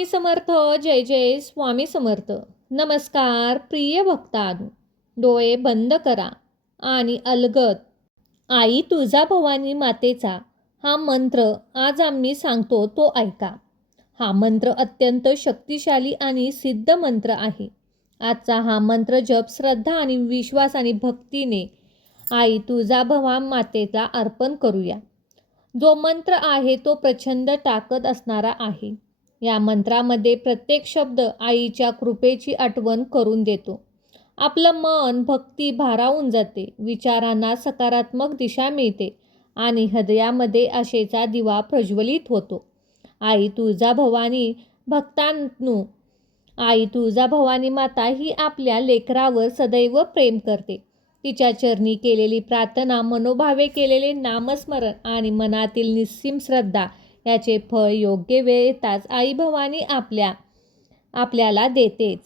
स्वामी समर्थ. जय जय स्वामी समर्थ. नमस्कार प्रिय भक्तांनो, डोळे बंद करा आणि अलगद आई तुळजा भवानी मातेचा हा मंत्र आज आम्ही सांगतो तो ऐका. हा मंत्र अत्यंत शक्तिशाली आणि सिद्ध मंत्र आहे. आजचा हा मंत्र जप श्रद्धा आणि विश्वास आणि भक्तीने आई तुळजाभवानी मातेला अर्पण करूया. जो मंत्र आहे तो प्रचंड ताकद असणारा आहे. या मंत्रामध्ये प्रत्येक शब्द आईच्या कृपेची आठवण करून देतो. आपलं मन भक्ती भारावून जाते, विचारांना सकारात्मक दिशा मिळते आणि हृदयामध्ये आशेचा दिवा प्रज्वलित होतो. आई तुळजाभवानी भक्तांनो, आई तुळजाभवानी माता ही आपल्या लेकरावर सदैव प्रेम करते. तिच्या चरणी केलेली प्रार्थना, मनोभावे केलेले नामस्मरण आणि मनातील निस्सीम श्रद्धा याचे फळ योग्य वेळ येताच आई भवानी आपल्याला देतेच.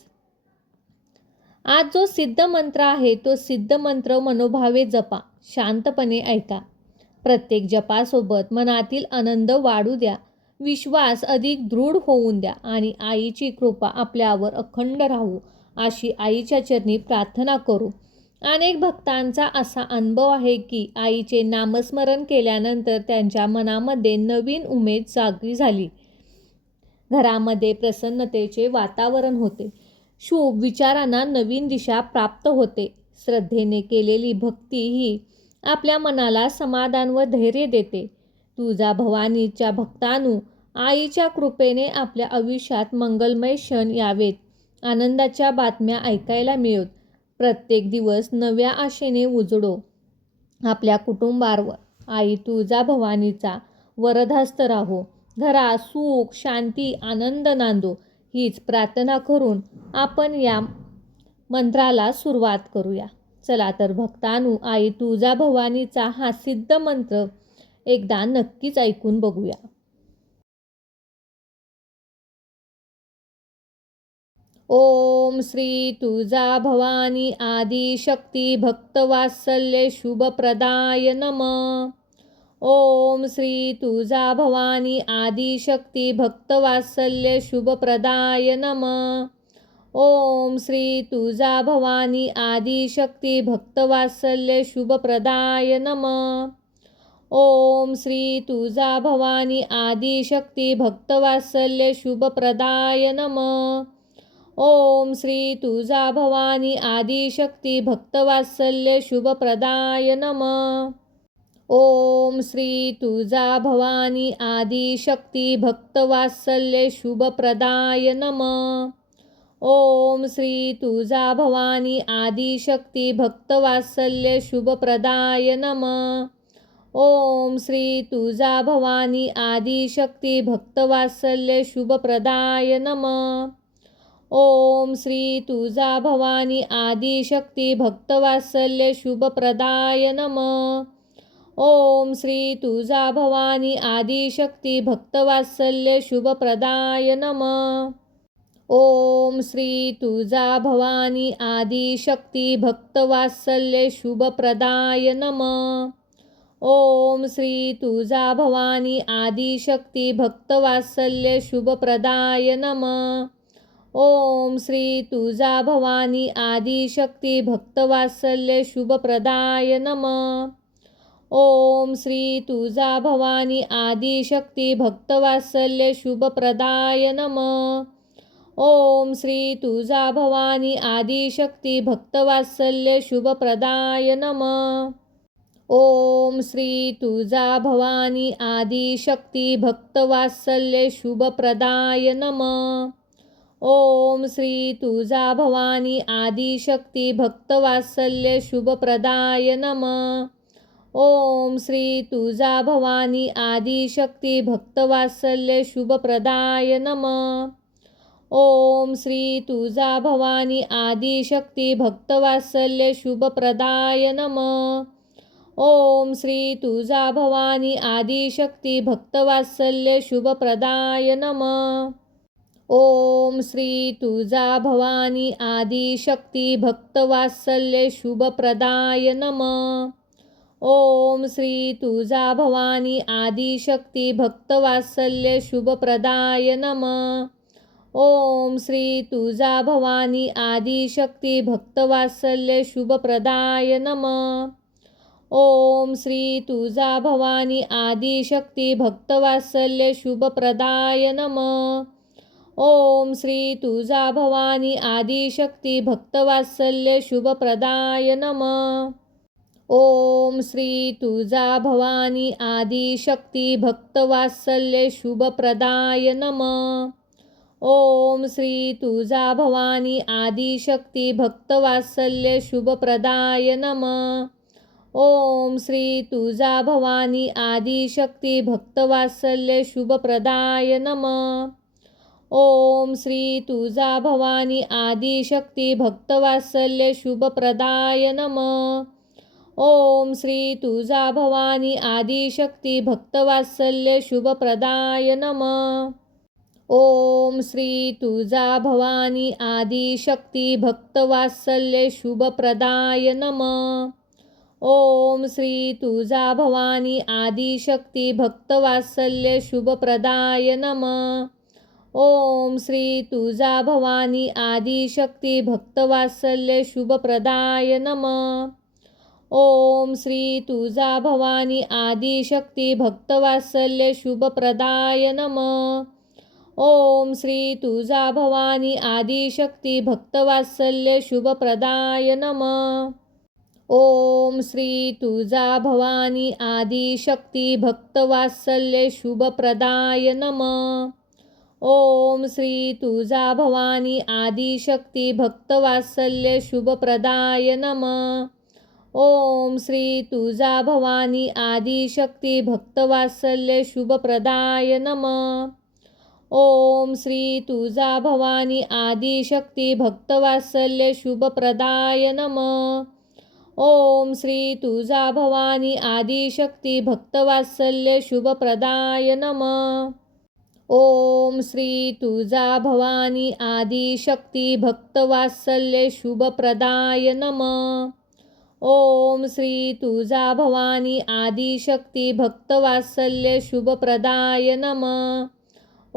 आज जो सिद्ध मंत्र आहे तो सिद्ध मंत्र मनोभावे जपा, शांतपणे ऐका. प्रत्येक जपासोबत मनातील आनंद वाढू द्या, विश्वास अधिक दृढ होऊन द्या आणि आईची कृपा आपल्यावर अखंड राहू अशी आईच्या चरणी प्रार्थना करू. अनेक भक्तांचा असा अनुभव आहे की आईचे नामस्मरण केल्यानंतर त्यांच्या मनामध्ये नवीन उमेद जागी झाली. घरामध्ये प्रसन्नतेचे वातावरण होते, शुभ विचारांना नवीन दिशा प्राप्त होते. श्रद्धेने केलेली भक्ती ही आपल्या मनाला समाधान व धैर्य देते. तुळजाभवानीच्या भक्तांनो, आईच्या कृपेने आपल्या आयुष्यात मंगलमय क्षण यावेत, आनंदाच्या बातम्या ऐकायला मिळोत. प्रत्येक दिवस नव्या आशेने उजळो. आपल्या कुटुंबावर आई तुळजाभवानीचा वरदहस्त राहो. घरात सुख, शांती, आनंद नांदो हीच प्रार्थना करून आपण या मंत्राला सुरुवात करूया. चला तर भक्तांनो, आई तुळजाभवानीचा हा सिद्ध मंत्र एकदा नक्कीच ऐकून बघूया. ओम श्री तुळजाभवानी आदिशक्ती भक्तवात्सल्य शुभप्रदाय नमः. ओम श्री तुळजाभवानी आदिशक्ती भक्तवात्सल्य शुभप्रदाय नमः. ओम श्री तुळजाभवानी आदिशक्ती भक्तवात्सल्य शुभप्रदाय नमः. ओम श्री तुळजाभवानी आदिशक्ती भक्तवात्सल्य शुभप्रदाय नमः. ओम श्री तुळजाभवानी आदिशक्ती भक्तवात्सल्य शुभप्रदाय नमः. ओम श्री तुळजाभवानी आदिशक्ती भक्तवात्सल्य शुभप्रदाय नमः. ओम श्री तुळजाभवानी आदिशक्ती भक्तवात्सल्य शुभप्रदाय नमः. ओम श्री तुळजाभवानी आदिशक्ती भक्तवात्सल्य शुभप्रदाय नमः. ओम श्री तुळजाभवानी आदिशक्ती भक्तवात्सल्य शुभप्रदाय नमः. ओम श्री तुळजाभवानी आदिशक्ती भक्तवात्सल्य शुभप्रदाय नमः. ओम श्री तुळजाभवानी आदिशक्ती भक्तवात्सल्य शुभप्रदाय नमः. ओम श्री तुळजाभवानी आदिशक्ती भक्तवात्सल्य शुभप्रदाय नमः. ओम श्री तुळजाभवानी आदिशक्ती भक्तवात्सल्य शुभप्रदाय नमः. ओम श्री तुळजाभवानी आदिशक्ती भक्तवात्सल्य शुभप्रदाय नमः. ओम श्री तुळजाभवानी आदिशक्ती भक्तवात्सल्य शुभप्रदाय नमः. ओम श्री तुळजाभवानी आदिशक्ती भक्तवात्सल्य शुभप्रदाय नमः. ओम श्री तुळजाभवानी आदिशक्ती भक्तवात्सल्य शुभप्रदाय नमः. ओम श्री तुळजाभवानी आदिशक्ती भक्तवात्सल्य शुभप्रदाय नमः. ओम श्री तुळजाभवानी आदिशक्ती भक्तवात्सल्य शुभप्रदाय नमः. ओम श्री तुळजाभवानी आदिशक्ती भक्तवात्सल्य शुभप्रदाय नमः. ओम श्री तुळजाभवानी आदिशक्ती भक्तवात्सल्य शुभप्रदाय नमः. ओम श्री तुळजाभवानी आदिशक्ती भक्तवात्सल्य शुभप्रदाय नमः. ओम श्री तुळजाभवानी आदिशक्ती भक्तवात्सल्य शुभप्रदाय नमः. ओम श्री तुळजाभवानी आदिशक्ती भक्तवात्सल्य शुभप्रदाय नमः. ओम श्री तुळजाभवानी आदिशक्ती भक्तवात्सल्य शुभप्रदाय नमः. ओम श्री तुळजाभवानी आदिशक्ती भक्तवात्सल्य शुभप्रदाय नमः. ओम श्री तुळजाभवानी आदिशक्ती भक्तवात्सल्य शुभप्रदाय नमः. ओम श्री तुळजाभवानी आदिशक्ती भक्तवात्सल्य शुभप्रदाय नमः. ओम श्री तुळजाभवानी आदिशक्ती भक्तवात्सल्य शुभप्रदाय नमः. ओम श्री तुळजाभवानी आदिशक्ती भक्तवात्सल्य शुभप्रदाय नमः. ओम श्री तुळजाभवानी आदिशक्ती भक्तवात्सल्य शुभप्रदाय नमः. ओम श्री तुळजाभवानी आदिशक्ती भक्तवात्सल्य शुभप्रदाय नमः. ओम श्री तुळजाभवानी आदिशक्ती भक्तवात्सल्य शुभप्रदाय नमः. ओम श्री तुळजाभवानी आदिशक्ती भक्तवात्सल्य शुभप्रदाय नमः. ओम श्री तुळजाभवानी आदिशक्ती भक्तवात्सल्य शुभप्रदाय नमः. ओम श्री तुळजाभवानी आदिशक्ती भक्तवात्सल्य शुभप्रदाय नमः. ओम श्री तुळजाभवानी आदिशक्ती भक्तवात्सल्य शुभप्रदाय नमः. ओम श्री तुळजाभवानी आदिशक्ती भक्तवात्सल्य शुभप्रदाय नमः. ओम श्री तुळजाभवानी आदिशक्ती भक्तवात्सल्य शुभप्रदाय नमः. ओम श्री तुळजाभवानी आदिशक्ती भक्तवात्सल्य शुभप्रदाय नमः. ओम श्री तुळजाभवानी आदिशक्ती भक्तवात्सल्य शुभप्रदाय नमः. ओम श्री तुळजाभवानी आदिशक्ती भक्तवात्सल्य शुभप्रदाय नमः.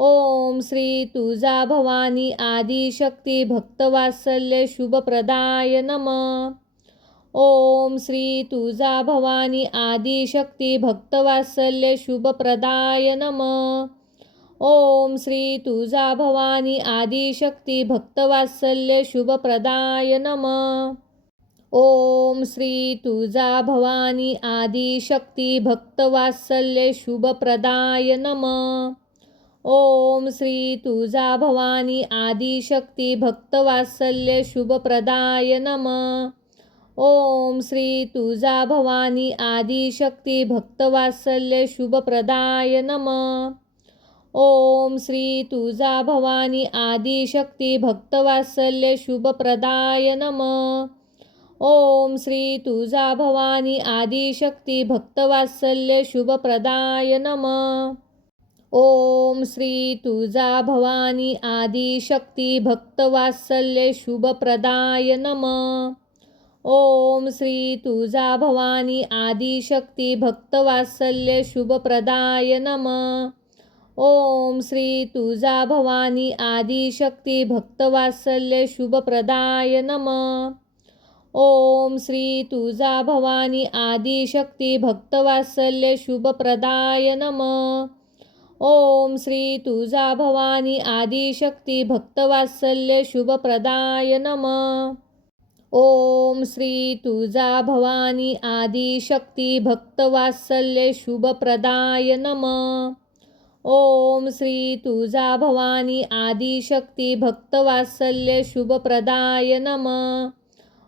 ओम श्री तुळजाभवानी आदिशक्ती भक्तवात्सल्य शुभप्रदाय नमः. ओम श्री तुळजाभवानी आदिशक्ती भक्तवात्सल्य शुभप्रदाय नमः. ओम श्री तुळजाभवानी आदिशक्ती भक्तवात्सल्य शुभप्रदाय नमः. ओम श्री तुळजाभवानी आदिशक्ती भक्तवात्सल्य शुभप्रदाय नमः. ओम श्री तुळजाभवानी आदिशक्ती भक्तवात्सल्य शुभप्रदाय नमः. ओम श्री तुळजाभवानी आदिशक्ती भक्तवात्सल्य शुभप्रदाय नमः. ओम श्री तुळजाभवानी आदिशक्ती भक्तवात्सल्य शुभप्रदाय नमः. ओम श्री तुळजाभवानी आदिशक्ती भक्तवात्सल्य शुभप्रदाय नमः. ओम श्री तुळजाभवानी आदिशक्ती भक्तवात्सल्य शुभप्रदाय नमः. ओम श्री तुळजाभवानी आदिशक्ती भक्तवात्सल्य शुभप्रदाय नमः. ओम श्री तुळजाभवानी आदिशक्ती भक्तवात्सल्य शुभप्रदाय नमः. ओम श्री तुळजाभवानी आदिशक्ती भक्तवात्सल्य शुभप्रदाय नमः. ओम श्री तुळजाभवानी आदिशक्ती भक्तवात्सल्य शुभप्रदाय नमः. ओम श्री तुळजाभवानी आदिशक्ती भक्तवात्सल्य शुभप्रदाय नमः. ओम श्री तुळजाभवानी आदिशक्ती भक्तवात्सल्य शुभप्रदाय नमः.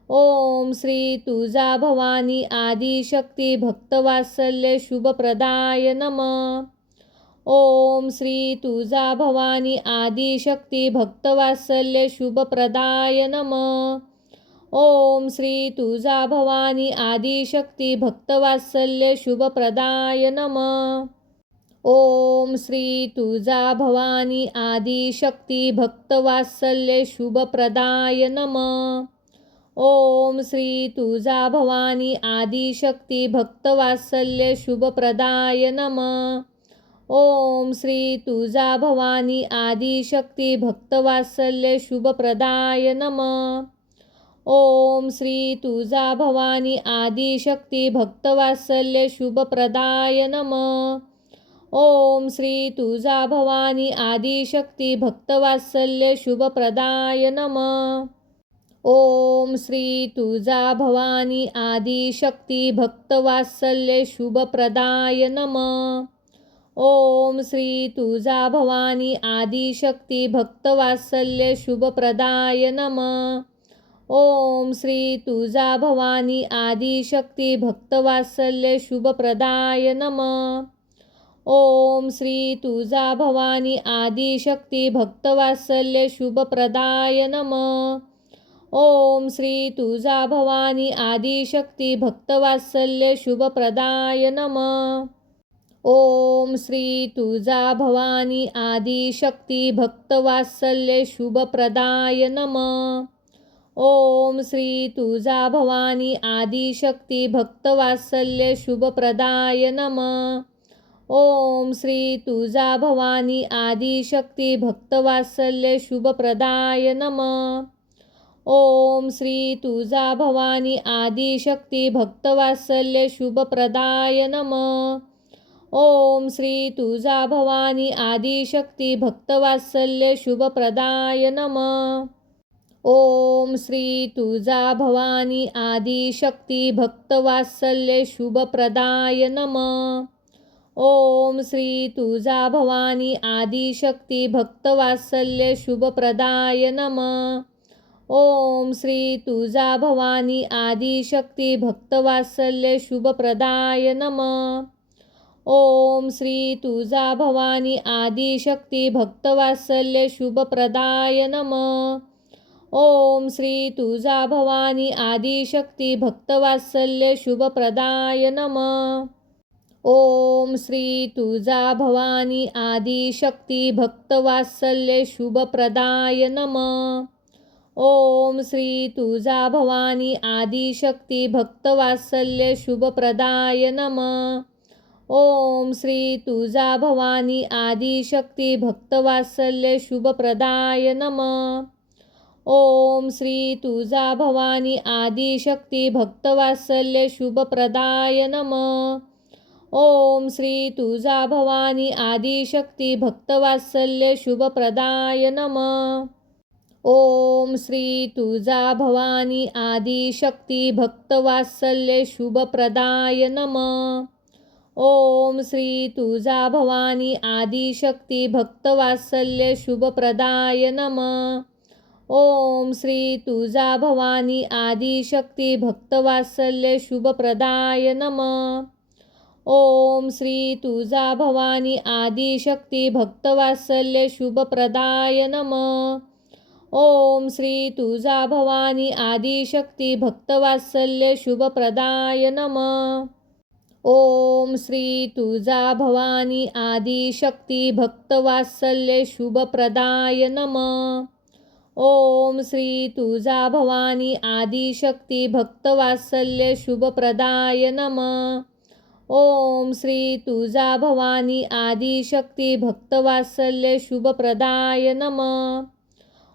ओम श्री तुळजाभवानी आदिशक्ती भक्तवात्सल्य शुभप्रदाय नमः. ओम श्री तुळजाभवानी आदिशक्ती भक्तवात्सल्य शुभप्रदाय नमः. ओम श्री तुळजाभवानी आदिशक्ती भक्तवात्सल्य शुभप्रदाय नमः. ओम श्री तुळजाभवानी आदिशक्ती भक्तवात्सल्य शुभप्रदाय नमः. ओम श्री तुळजाभवानी आदिशक्ती भक्तवात्सल्य शुभप्रदाय नमः. ओम श्री तुळजाभवानी आदिशक्ती भक्तवात्सल्य शुभप्रदाय नमः. ओम श्री तुळजाभवानी आदिशक्ती भक्तवात्सल्य शुभप्रदाय नमः. ओम श्री तुळजाभवानी आदिशक्ती भक्तवात्सल्य शुभप्रदाय नमः. ओम श्री तुळजाभवानी आदिशक्ती भक्तवात्सल्य शुभप्रदाय नमः. ओम श्री तुळजाभवानी आदिशक्ती भक्तवात्सल्य शुभप्रदाय नमः. ओम श्री तुळजाभवानी आदिशक्ती भक्तवात्सल्य शुभप्रदाय नमः. ओम श्री तुळजाभवानी आदिशक्ती भक्तवात्सल्य शुभप्रदाय नमः. ओम श्री तुळजाभवानी आदिशक्ती भक्तवात्सल्य शुभप्रदाय नमः. ओम श्री तुळजाभवानी आदिशक्ती भक्तवात्सल्य शुभप्रदाय नमः. ओम श्री तुळजाभवानी आदिशक्ती भक्तवात्सल्य शुभप्रदाय नमः. ओम श्री तुळजाभवानी आदिशक्ती भक्तवात्सल्य शुभप्रदाय नमः. ओम श्री तुळजाभवानी आदिशक्ती भक्तवात्सल्य शुभप्रदाय नमः. ओम श्री तुळजाभवानी आदिशक्ती भक्तवात्सल्य शुभप्रदाय नमः. ओम श्री तुळजाभवानी आदिशक्ती भक्तवात्सल्य शुभप्रदाय नमः. ओम श्री तुळजाभवानी आदिशक्ती भक्तवात्सल्य शुभप्रदाय नमः. ओम श्री तुळजाभवानी आदिशक्ती भक्तवात्सल्य शुभप्रदाय नमः. ओम श्री तुळजाभवानी आदिशक्ती भक्तवात्सल्य शुभप्रदाय नमः. ओम श्री तुळजाभवानी आदिशक्ती भक्तवात्सल्य शुभप्रदाय नमः. ओम श्री तुळजाभवानी आदिशक्ती भक्तवात्सल्य शुभप्रदाय नमः. ओम श्री तुळजाभवानी आदिशक्ती भक्तवात्सल्य शुभप्रदाय नमः. ओम श्री तुळजाभवानी आदिशक्ती भक्तवात्सल्य शुभप्रदाय नमः. ओम श्री तुळजाभवानी आदिशक्ती भक्तवात्सल्य शुभप्रदाय नमः. ओम श्री तुळजाभवानी आदिशक्ती भक्तवात्सल्य शुभप्रदाय नमः. ओम श्री तुळजाभवानी आदिशक्ती भक्तवात्सल्य शुभप्रदाय नमः. ओम श्री तुळजाभवानी आदिशक्ती भक्तवात्सल्य शुभप्रदाय नमः. ओम श्री तुळजाभवानी आदिशक्ती भक्तवात्सल्य शुभप्रदाय नमः. ओम श्री तुळजाभवानी आदिशक्ती भक्तवात्सल्य शुभप्रदाय नमः. ओम श्री तुळजाभवानी आदिशक्ती भक्तवात्सल्य शुभप्रदाय नमः. ओम श्री तुळजाभवानी आदिशक्ती भक्तवात्सल्य शुभप्रदाय नमः. ओम श्री तुळजाभवानी आदिशक्ती भक्तवात्सल्य शुभप्रदाय नमः. ओम श्री तुळजाभवानी आदिशक्ती भक्तवात्सल्य शुभप्रदाय नमः.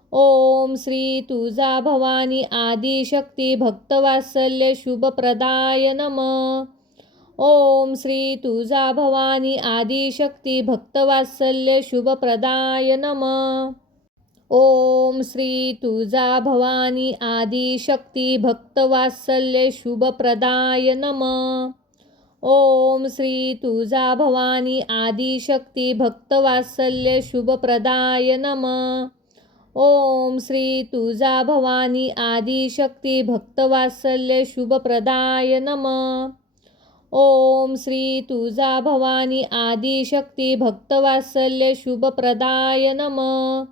ओम श्री तुळजाभवानी आदिशक्ती भक्तवात्सल्य शुभप्रदाय नमः. ओम श्री तुळजाभवानी आदिशक्ती भक्तवात्सल्य शुभप्रदाय नमः. ओम श्री तुळजाभवानी आदिशक्ती भक्तवात्सल्य शुभप्रदाय नमः. ओम श्री तुळजाभवानी आदिशक्ती भक्तवात्सल्य शुभप्रदाय नमः. ओम श्री तुळजाभवानी आदिशक्ती भक्तवात्सल्य शुभप्रदाय नमः. ओम श्री तुळजाभवानी आदिशक्ती भक्तवात्सल्य शुभप्रदाय नमः.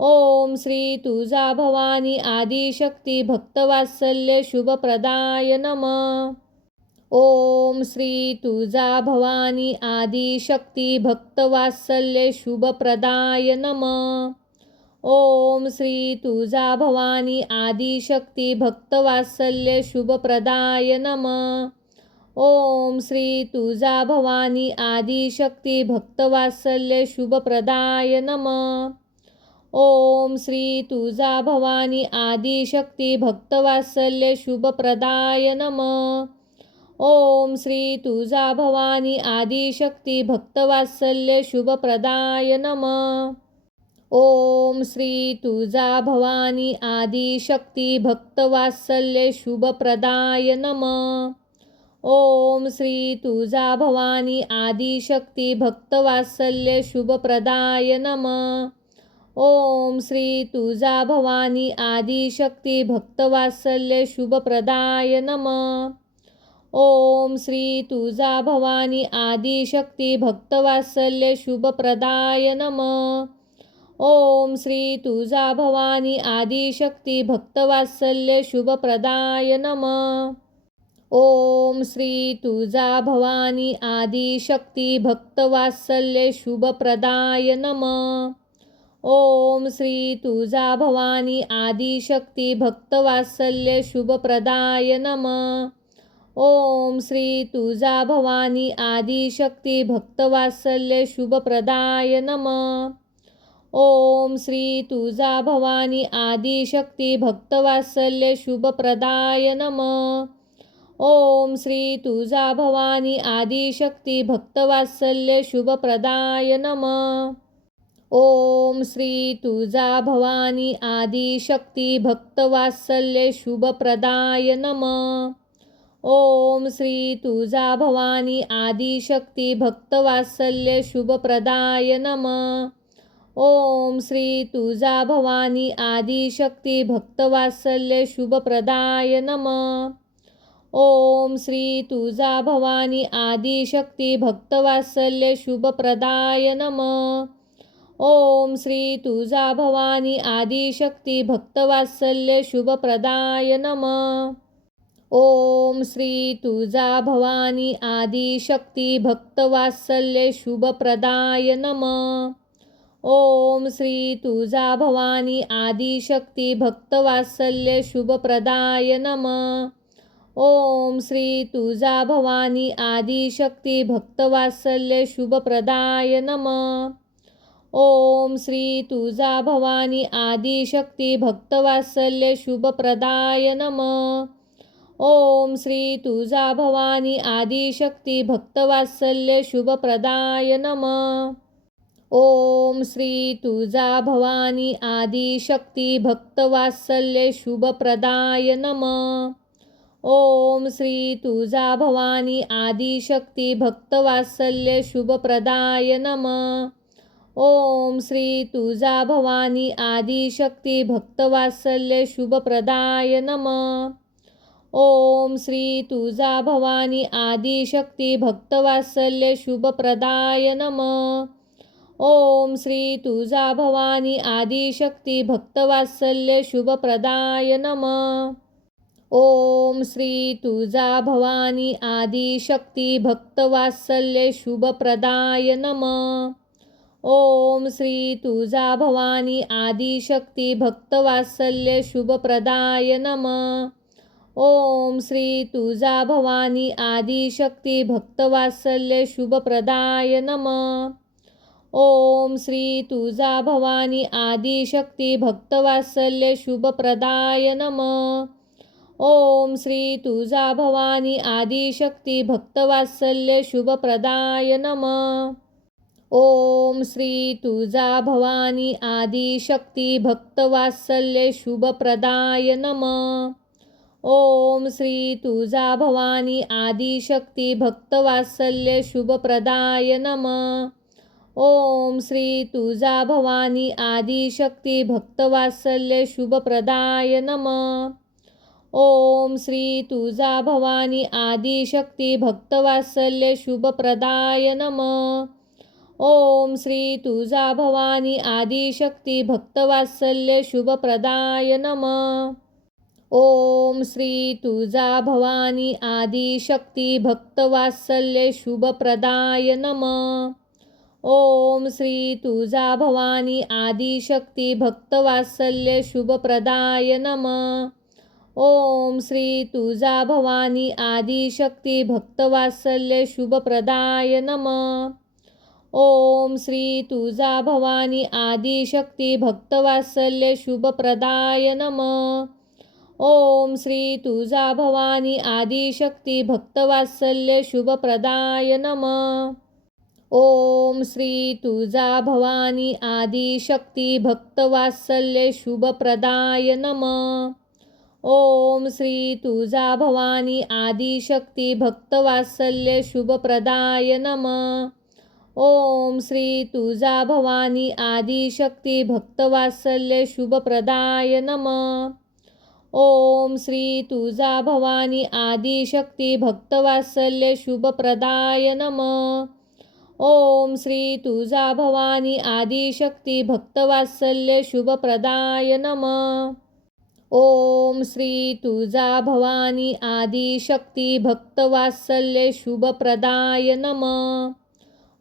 ओम श्री तुळजाभवानी आदिशक्ती भक्तवात्सल्य शुभप्रदाय नमः. ओम श्री तुळजाभवानी आदिशक्ती भक्तवात्सल्य शुभप्रदाय नमः. ओम श्री तुळजाभवानी आदिशक्ती भक्तवात्सल्य शुभप्रदाय नमः. ओम श्री तुळजाभवानी आदिशक्ती भक्तवात्सल्य शुभप्रदाय नमः. ओम श्री तुळजाभवानी आदिशक्ती भक्तवात्सल्य शुभप्रदाय नमः. ओम श्री तुळजाभवानी आदिशक्ती भक्तवात्सल्य शुभप्रदाय नमः. ओम श्री तुळजाभवानी आदिशक्ती भक्तवात्सल्य शुभप्रदाय नमः. ओम श्री तुळजाभवानी आदिशक्ती भक्तवात्सल्य शुभप्रदाय नमः. ओम श्री तुळजाभवानी आदिशक्ती भक्तवात्सल्य शुभप्रदाय नमः. ओम श्री तुळजाभवानी आदिशक्ती भक्तवात्सल्य शुभप्रदाय नमः. ओम श्री तुळजाभवानी आदिशक्ती भक्तवात्सल्य शुभप्रदाय नमः. ओम श्री तुळजाभवानी आदिशक्ती भक्तवात्सल्य शुभप्रदाय नमः. ओम श्री तुळजाभवानी आदिशक्ती भक्तवात्सल्य शुभप्रदाय नमः. ओम श्री तुळजाभवानी आदिशक्ती भक्तवात्सल्य शुभप्रदाय नमः. ओम श्री तुळजाभवानी आदिशक्ती भक्तवात्सल्य शुभप्रदाय नमः. ओम श्री तुळजाभवानी आदिशक्ती भक्तवात्सल्य शुभप्रदाय नमः. ओम श्री तुळजाभवानी आदिशक्ती भक्तवात्सल्य शुभप्रदाय नमः. ओम श्री तुळजाभवानी आदिशक्ती भक्तवात्सल्य शुभप्रदाय नमः. ओम श्री तुळजाभवानी आदिशक्ती भक्तवात्सल्य शुभप्रदाय नमः. ओम श्री तुळजाभवानी आदिशक्ती भक्तवात्सल्य शुभप्रदाय नमः. ओम श्री तुळजाभवानी आदिशक्ती भक्तवात्सल्य शुभप्रदाय नमः. ओम श्री तुळजाभवानी आदिशक्ती भक्तवात्सल्य शुभप्रदाय नमः. ओम श्री तुळजाभवानी आदिशक्ती भक्तवात्सल्य शुभप्रदाय नमः. ओम श्री तुळजाभवानी आदिशक्ती भक्तवात्सल्य शुभप्रदाय नमः. ओम श्री तुळजाभवानी आदिशक्ती भक्तवात्सल्य शुभप्रदाय नमः. ओम श्री तुळजाभवानी आदिशक्ती भक्तवात्सल्य शुभप्रदाय नमः. ओम श्री तुळजाभवानी आदिशक्ती भक्तवात्सल्य शुभप्रदाय नमः. ओम श्री तुळजाभवानी आदिशक्ती भक्तवात्सल्य शुभप्रदाय नमः. ओम श्री तुळजाभवानी आदिशक्ती भक्तवात्सल्य शुभप्रदाय नमः. ओम श्री तुळजाभवानी आदिशक्ती भक्तवात्सल्य शुभप्रदाय नमः. ओम श्री तुळजाभवानी आदिशक्ती भक्तवात्सल्य शुभप्रदाय नमः. ओम श्री तुळजाभवानी आदिशक्ती भक्तवात्सल्य शुभप्रदाय नमः. ओम श्री तुळजाभवानी आदिशक्ती भक्तवात्सल्य शुभप्रदाय नमः. ओम श्री तुळजाभवानी आदिशक्ती भक्तवात्सल्य शुभप्रदाय नमः. ओम श्री तुळजाभवानी आदिशक्ती भक्तवात्सल्य शुभप्रदाय नमः. ओम श्री तुळजाभवानी आदिशक्ती भक्तवात्सल्य शुभप्रदाय नमः. ओम श्री तुळजाभवानी आदिशक्ती भक्तवात्सल्य शुभप्रदाय नमः. ओम श्री तुळजाभवानी आदिशक्ती भक्तवात्सल्य शुभप्रदाय नमः. ओम श्री तुळजाभवानी आदिशक्ती भक्तवात्सल्य शुभप्रदाय नमः. ओम श्री तुळजाभवानी आदिशक्ती भक्तवात्सल्य शुभप्रदाय नमः. ओम श्री तुळजाभवानी आदिशक्ती भक्तवात्सल्य शुभप्रदाय नमः. ओम श्री तुळजाभवानी आदिशक्ती भक्तवात्सल्य शुभप्रदाय नमः. ओम श्री तुळजाभवानी आदिशक्ती भक्तवात्सल्य शुभप्रदाय नमः. ओम श्री तुळजाभवानी आदिशक्ती भक्तवात्सल्य शुभप्रदाय नमः. ओम श्री तुळजाभवानी आदिशक्ती भक्तवात्सल्य शुभप्रदाय नमः. ओम श्री तुळजाभवानी आदिशक्ती भक्तवात्सल्य शुभप्रदाय नमः. ओम श्री तुळजाभवानी आदिशक्ती भक्तवात्सल्य शुभप्रदाय नमः. ओम श्री तुळजाभवानी आदिशक्ती भक्तवात्सल्य शुभप्रदाय नमः. ओम श्री तुळजाभवानी आदिशक्ती भक्तवात्सल्य शुभप्रदाय नमः. ओम श्री तुळजाभवानी आदिशक्ती भक्तवात्सल्य शुभप्रदाय नमः. ओम श्री तुळजाभवानी आदिशक्ती भक्तवात्सल्य शुभप्रदाय नमः. ओम श्री तुळजाभवानी आदिशक्ती भक्तवात्सल्य शुभप्रदाय नमः.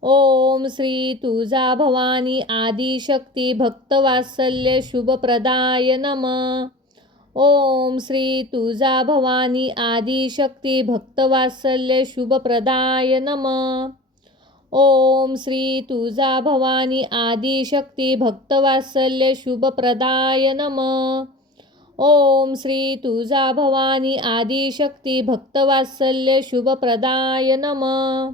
ओम श्री तुळजाभवानी आदिशक्ती भक्तवात्सल्य शुभप्रदाय नमः. ओम श्री तुळजाभवानी आदिशक्ती भक्तवात्सल्य शुभप्रदाय नमः. ओम श्री तुळजाभवानी आदिशक्ती भक्तवात्सल्य शुभप्रदाय नमः. ओम श्री तुळजाभवानी आदिशक्ती भक्तवात्सल्य शुभप्रदाय नमः.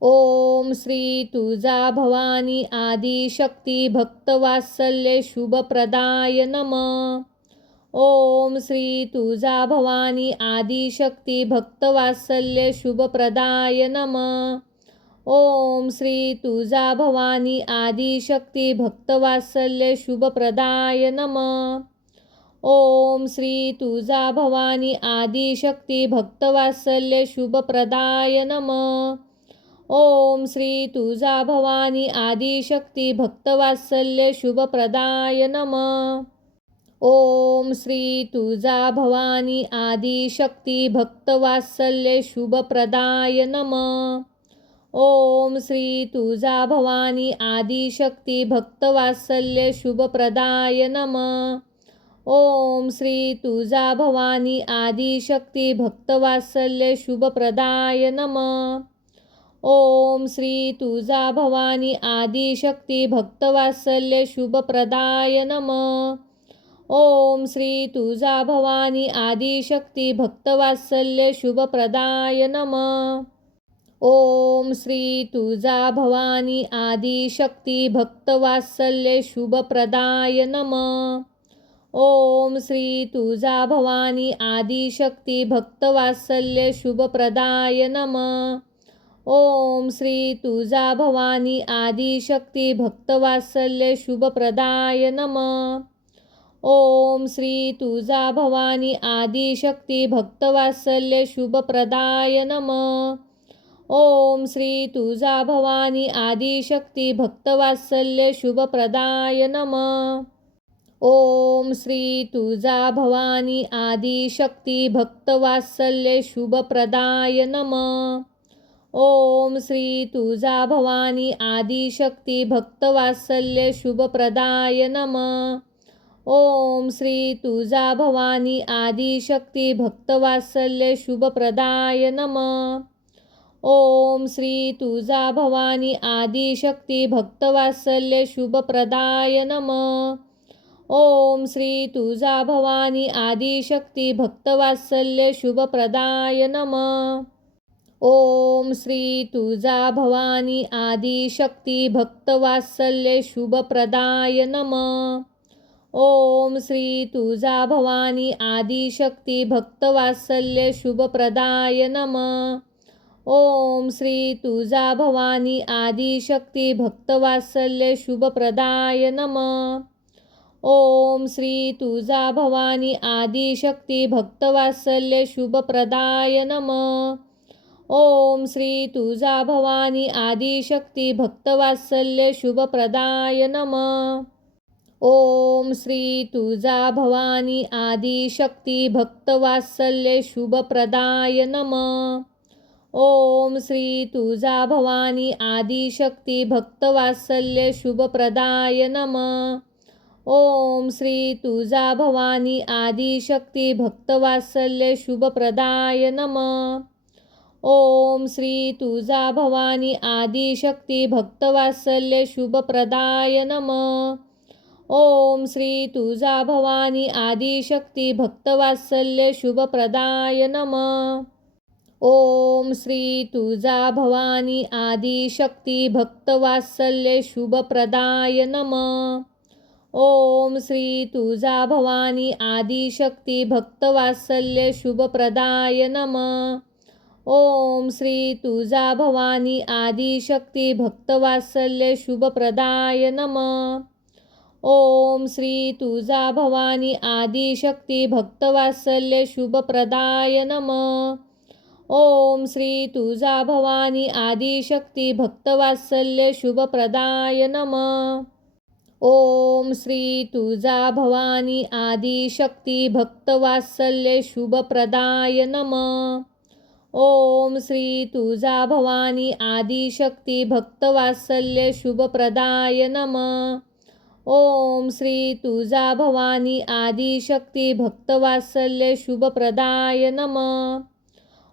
ओम श्री तुळजाभवानी आदिशक्ती भक्तवात्सल्य शुभप्रदाय नमः. ओम श्री तुळजाभवानी आदिशक्ती भक्तवात्सल्य शुभप्रदाय नमः. ओम श्री तुळजाभवानी आदिशक्ती भक्तवात्सल्य शुभप्रदाय नमः. ओम श्री तुळजाभवानी आदिशक्ती भक्तवात्सल्य शुभप्रदाय नमः. ओम श्री तुळजाभवानी आदिशक्ती भक्तवात्सल्य शुभप्रदाय नमः. ओम श्री तुळजाभवानी आदिशक्ती भक्तवात्सल्य शुभप्रदाय नमः. ओम श्री तुळजाभवानी आदिशक्ती भक्तवात्सल्य शुभप्रदाय नमः. ओम श्री तुळजाभवानी आदिशक्ती भक्तवात्सल्य शुभप्रदाय नमः. ओम श्री तुळजाभवानी आदिशक्ती भक्तवात्सल्य शुभप्रदाय नमः. ओम श्री तुळजाभवानी आदिशक्ती भक्तवात्सल्य शुभप्रदाय नमः. ओम श्री तुळजाभवानी आदिशक्ती भक्तवात्सल्य शुभप्रदाय नमः. ओम श्री तुळजाभवानी आदिशक्ती भक्तवात्सल्य शुभप्रदाय नमः. ओम श्री तुळजाभवानी आदिशक्ती भक्तवात्सल्य शुभप्रदाय नमः. ओम श्री तुळजाभवानी आदिशक्ती भक्तवात्सल्य शुभप्रदाय नमः. ओम श्री तुळजाभवानी आदिशक्ती भक्तवात्सल्य शुभप्रदाय नमः. ओम श्री तुळजाभवानी आदिशक्ती भक्तवात्सल्य शुभप्रदाय नमः. ओम श्री तुळजाभवानी आदिशक्ती भक्तवात्सल्य शुभप्रदाय नमः. ओम श्री तुळजाभवानी आदिशक्ती भक्तवात्सल्य शुभप्रदाय नमः. ओम श्री तुळजाभवानी आदिशक्ती भक्तवात्सल्य शुभप्रदाय नमः. ओम श्री तुळजाभवानी आदिशक्ती भक्तवात्सल्य शुभप्रदाय नमः. ओम श्री तुळजाभवानी आदिशक्ती भक्तवात्सल्य शुभप्रदाय नमः. ओम श्री तुळजाभवानी आदिशक्ती भक्तवात्सल्य शुभप्रदाय नमः. ओम श्री तुळजाभवानी आदिशक्ती भक्तवात्सल्य शुभप्रदाय नमः. ओम श्री तुळजाभवानी आदिशक्ती भक्तवात्सल्य शुभप्रदाय नमः. ओम श्री तुळजाभवानी आदिशक्ती भक्तवात्सल्य शुभप्रदाय नमः. ओम श्री तुळजाभवानी आदिशक्ती भक्तवात्सल्य शुभप्रदाय नमः. ओम श्री तुळजाभवानी आदिशक्ती भक्तवात्सल्य शुभप्रदाय नमः. ओम श्री तुळजाभवानी आदिशक्ती भक्तवात्सल्य शुभप्रदाय नमः. ओम श्री तुळजाभवानी आदिशक्ती भक्तवात्सल्य शुभप्रदाय नमः. ओम श्री तुळजाभवानी आदिशक्ती भक्तवात्सल्य शुभप्रदाय नमः. ओम श्री तुळजाभवानी आदिशक्ती भक्तवात्सल्य शुभप्रदाय नमः. ओम श्री तुळजाभवानी आदिशक्ती भक्तवात्सल्य शुभप्रदाय नमः. ओम श्री तुळजाभवानी आदिशक्ती भक्तवात्सल्य शुभप्रदाय नमः. ओम श्री तुळजाभवानी आदिशक्ती भक्तवात्सल्य शुभप्रदाय नमः. ओम श्री तुळजाभवानी आदिशक्ती भक्तवात्सल्य शुभप्रदाय नमः. ओम श्री तुळजाभवानी आदिशक्ती भक्तवात्सल्य शुभप्रदाय नमः. ओम श्री तुळजाभवानी आदिशक्ती भक्तवात्सल्य शुभप्रदाय नमः. ओम श्री तुळजाभवानी आदिशक्ती भक्तवात्सल्य शुभप्रदाय नमः.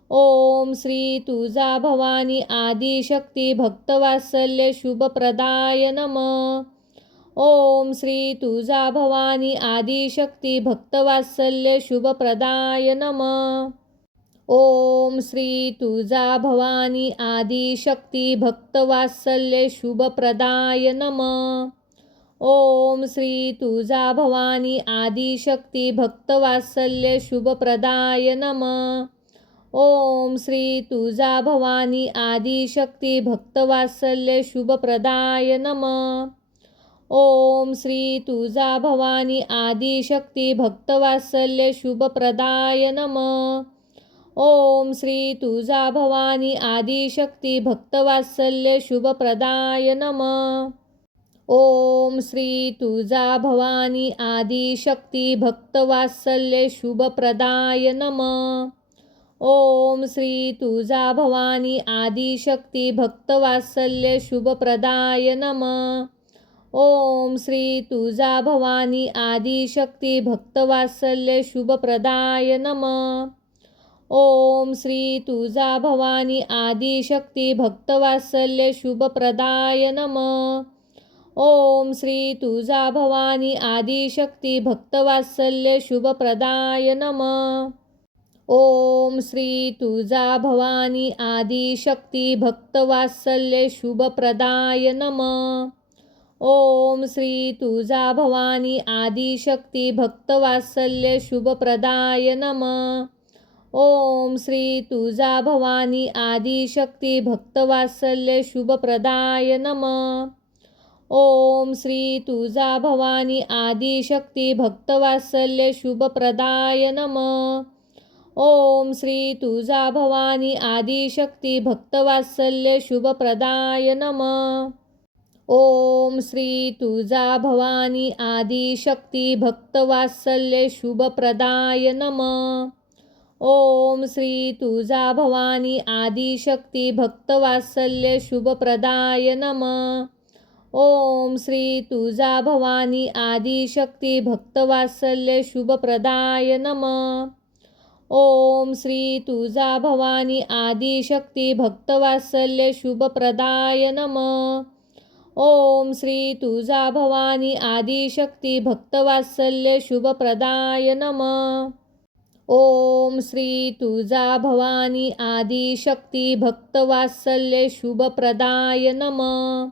ओम श्री तुळजाभवानी आदिशक्ती भक्तवात्सल्य शुभप्रदाय नमः. ओम श्री तुळजाभवानी आदिशक्ती भक्तवात्सल्य शुभप्रदाय नमः. ओम श्री तुळजाभवानी आदिशक्ती भक्तवात्सल्य शुभप्रदाय नमः. ओम श्री तुळजाभवानी आदिशक्ती भक्तवात्सल्य शुभप्रदाय नमः. ओम श्री तुळजाभवानी आदिशक्ती भक्तवात्सल्य शुभप्रदाय नमः. ओम श्री तुळजाभवानी आदिशक्ती भक्तवात्सल्य शुभप्रदाय नमः. ओम श्री तुळजाभवानी आदिशक्ती भक्तवात्सल्य शुभप्रदाय नमः. ओम श्री तुळजाभवानी आदिशक्ती भक्तवात्सल्य शुभप्रदाय नमः. ओम श्री तुळजाभवानी आदिशक्ती भक्तवात्सल्य शुभप्रदाय नमः. ओम श्री तुळजाभवानी आदिशक्ती भक्तवात्सल्य शुभप्रदाय नमः. ओम श्री तुळजाभवानी आदिशक्ती भक्तवात्सल्य शुभप्रदाय नमः. ओम श्री तुळजाभवानी आदिशक्ती भक्तवात्सल्य शुभप्रदाय नमः. ओम श्री तुळजाभवानी आदिशक्ती भक्तवात्सल्य शुभप्रदाय नमः. ओम श्री तुळजाभवानी आदिशक्ती भक्तवात्सल्य शुभप्रदाय नमः. ओम श्री तुळजाभवानी आदिशक्ती भक्तवात्सल्य शुभप्रदाय नमः. ओम श्री तुळजाभवानी आदिशक्ती भक्तवात्सल्य शुभप्रदाय नमः. ओम श्री तुळजाभवानी आदिशक्ती भक्तवात्सल्य शुभप्रदाय नमः. ओम श्री तुळजाभवानी आदिशक्ती भक्तवात्सल्य शुभप्रदाय नमः. ओम श्री तुळजाभवानी आदिशक्ती भक्तवात्सल्य शुभप्रदाय नमः. ओम श्री तुळजाभवानी आदिशक्ती भक्तवात्सल्य शुभप्रदाय नमः. ओम श्री तुळजाभवानी आदिशक्ती भक्तवात्सल्य शुभप्रदाय नमः. ओम श्री तुळजाभवानी आदिशक्ती भक्तवात्सल्य शुभप्रदाय नमः. ओम श्री तुळजाभवानी आदिशक्ती भक्तवात्सल्य शुभप्रदाय नमः.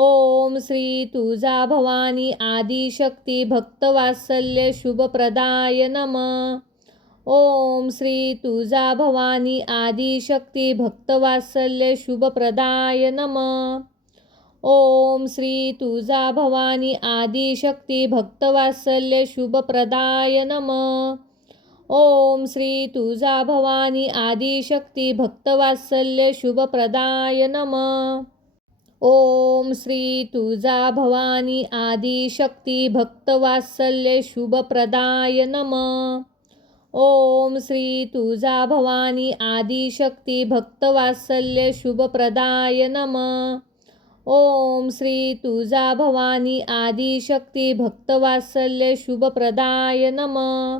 ओम श्री तुळजाभवानी आदिशक्ती भक्तवात्सल्य शुभप्रदाय नमः. ओम श्री तुळजाभवानी आदिशक्ती भक्तवात्सल्य शुभप्रदाय नमः. ओम श्री तुळजाभवानी आदिशक्ती भक्तवात्सल्य शुभप्रदाय नमः. ओम श्री तुळजाभवानी आदिशक्ती भक्तवात्सल्य शुभप्रदाय नमः. ओम श्री तुळजाभवानी आदिशक्ती भक्तवात्सल्य शुभप्रदाय नमः. ओम श्री तुळजाभवानी आदिशक्ती भक्तवात्सल्य शुभप्रदाय नमः. ओम श्री तुळजाभवानी आदिशक्ती भक्तवात्सल्य शुभप्रदाय नमः.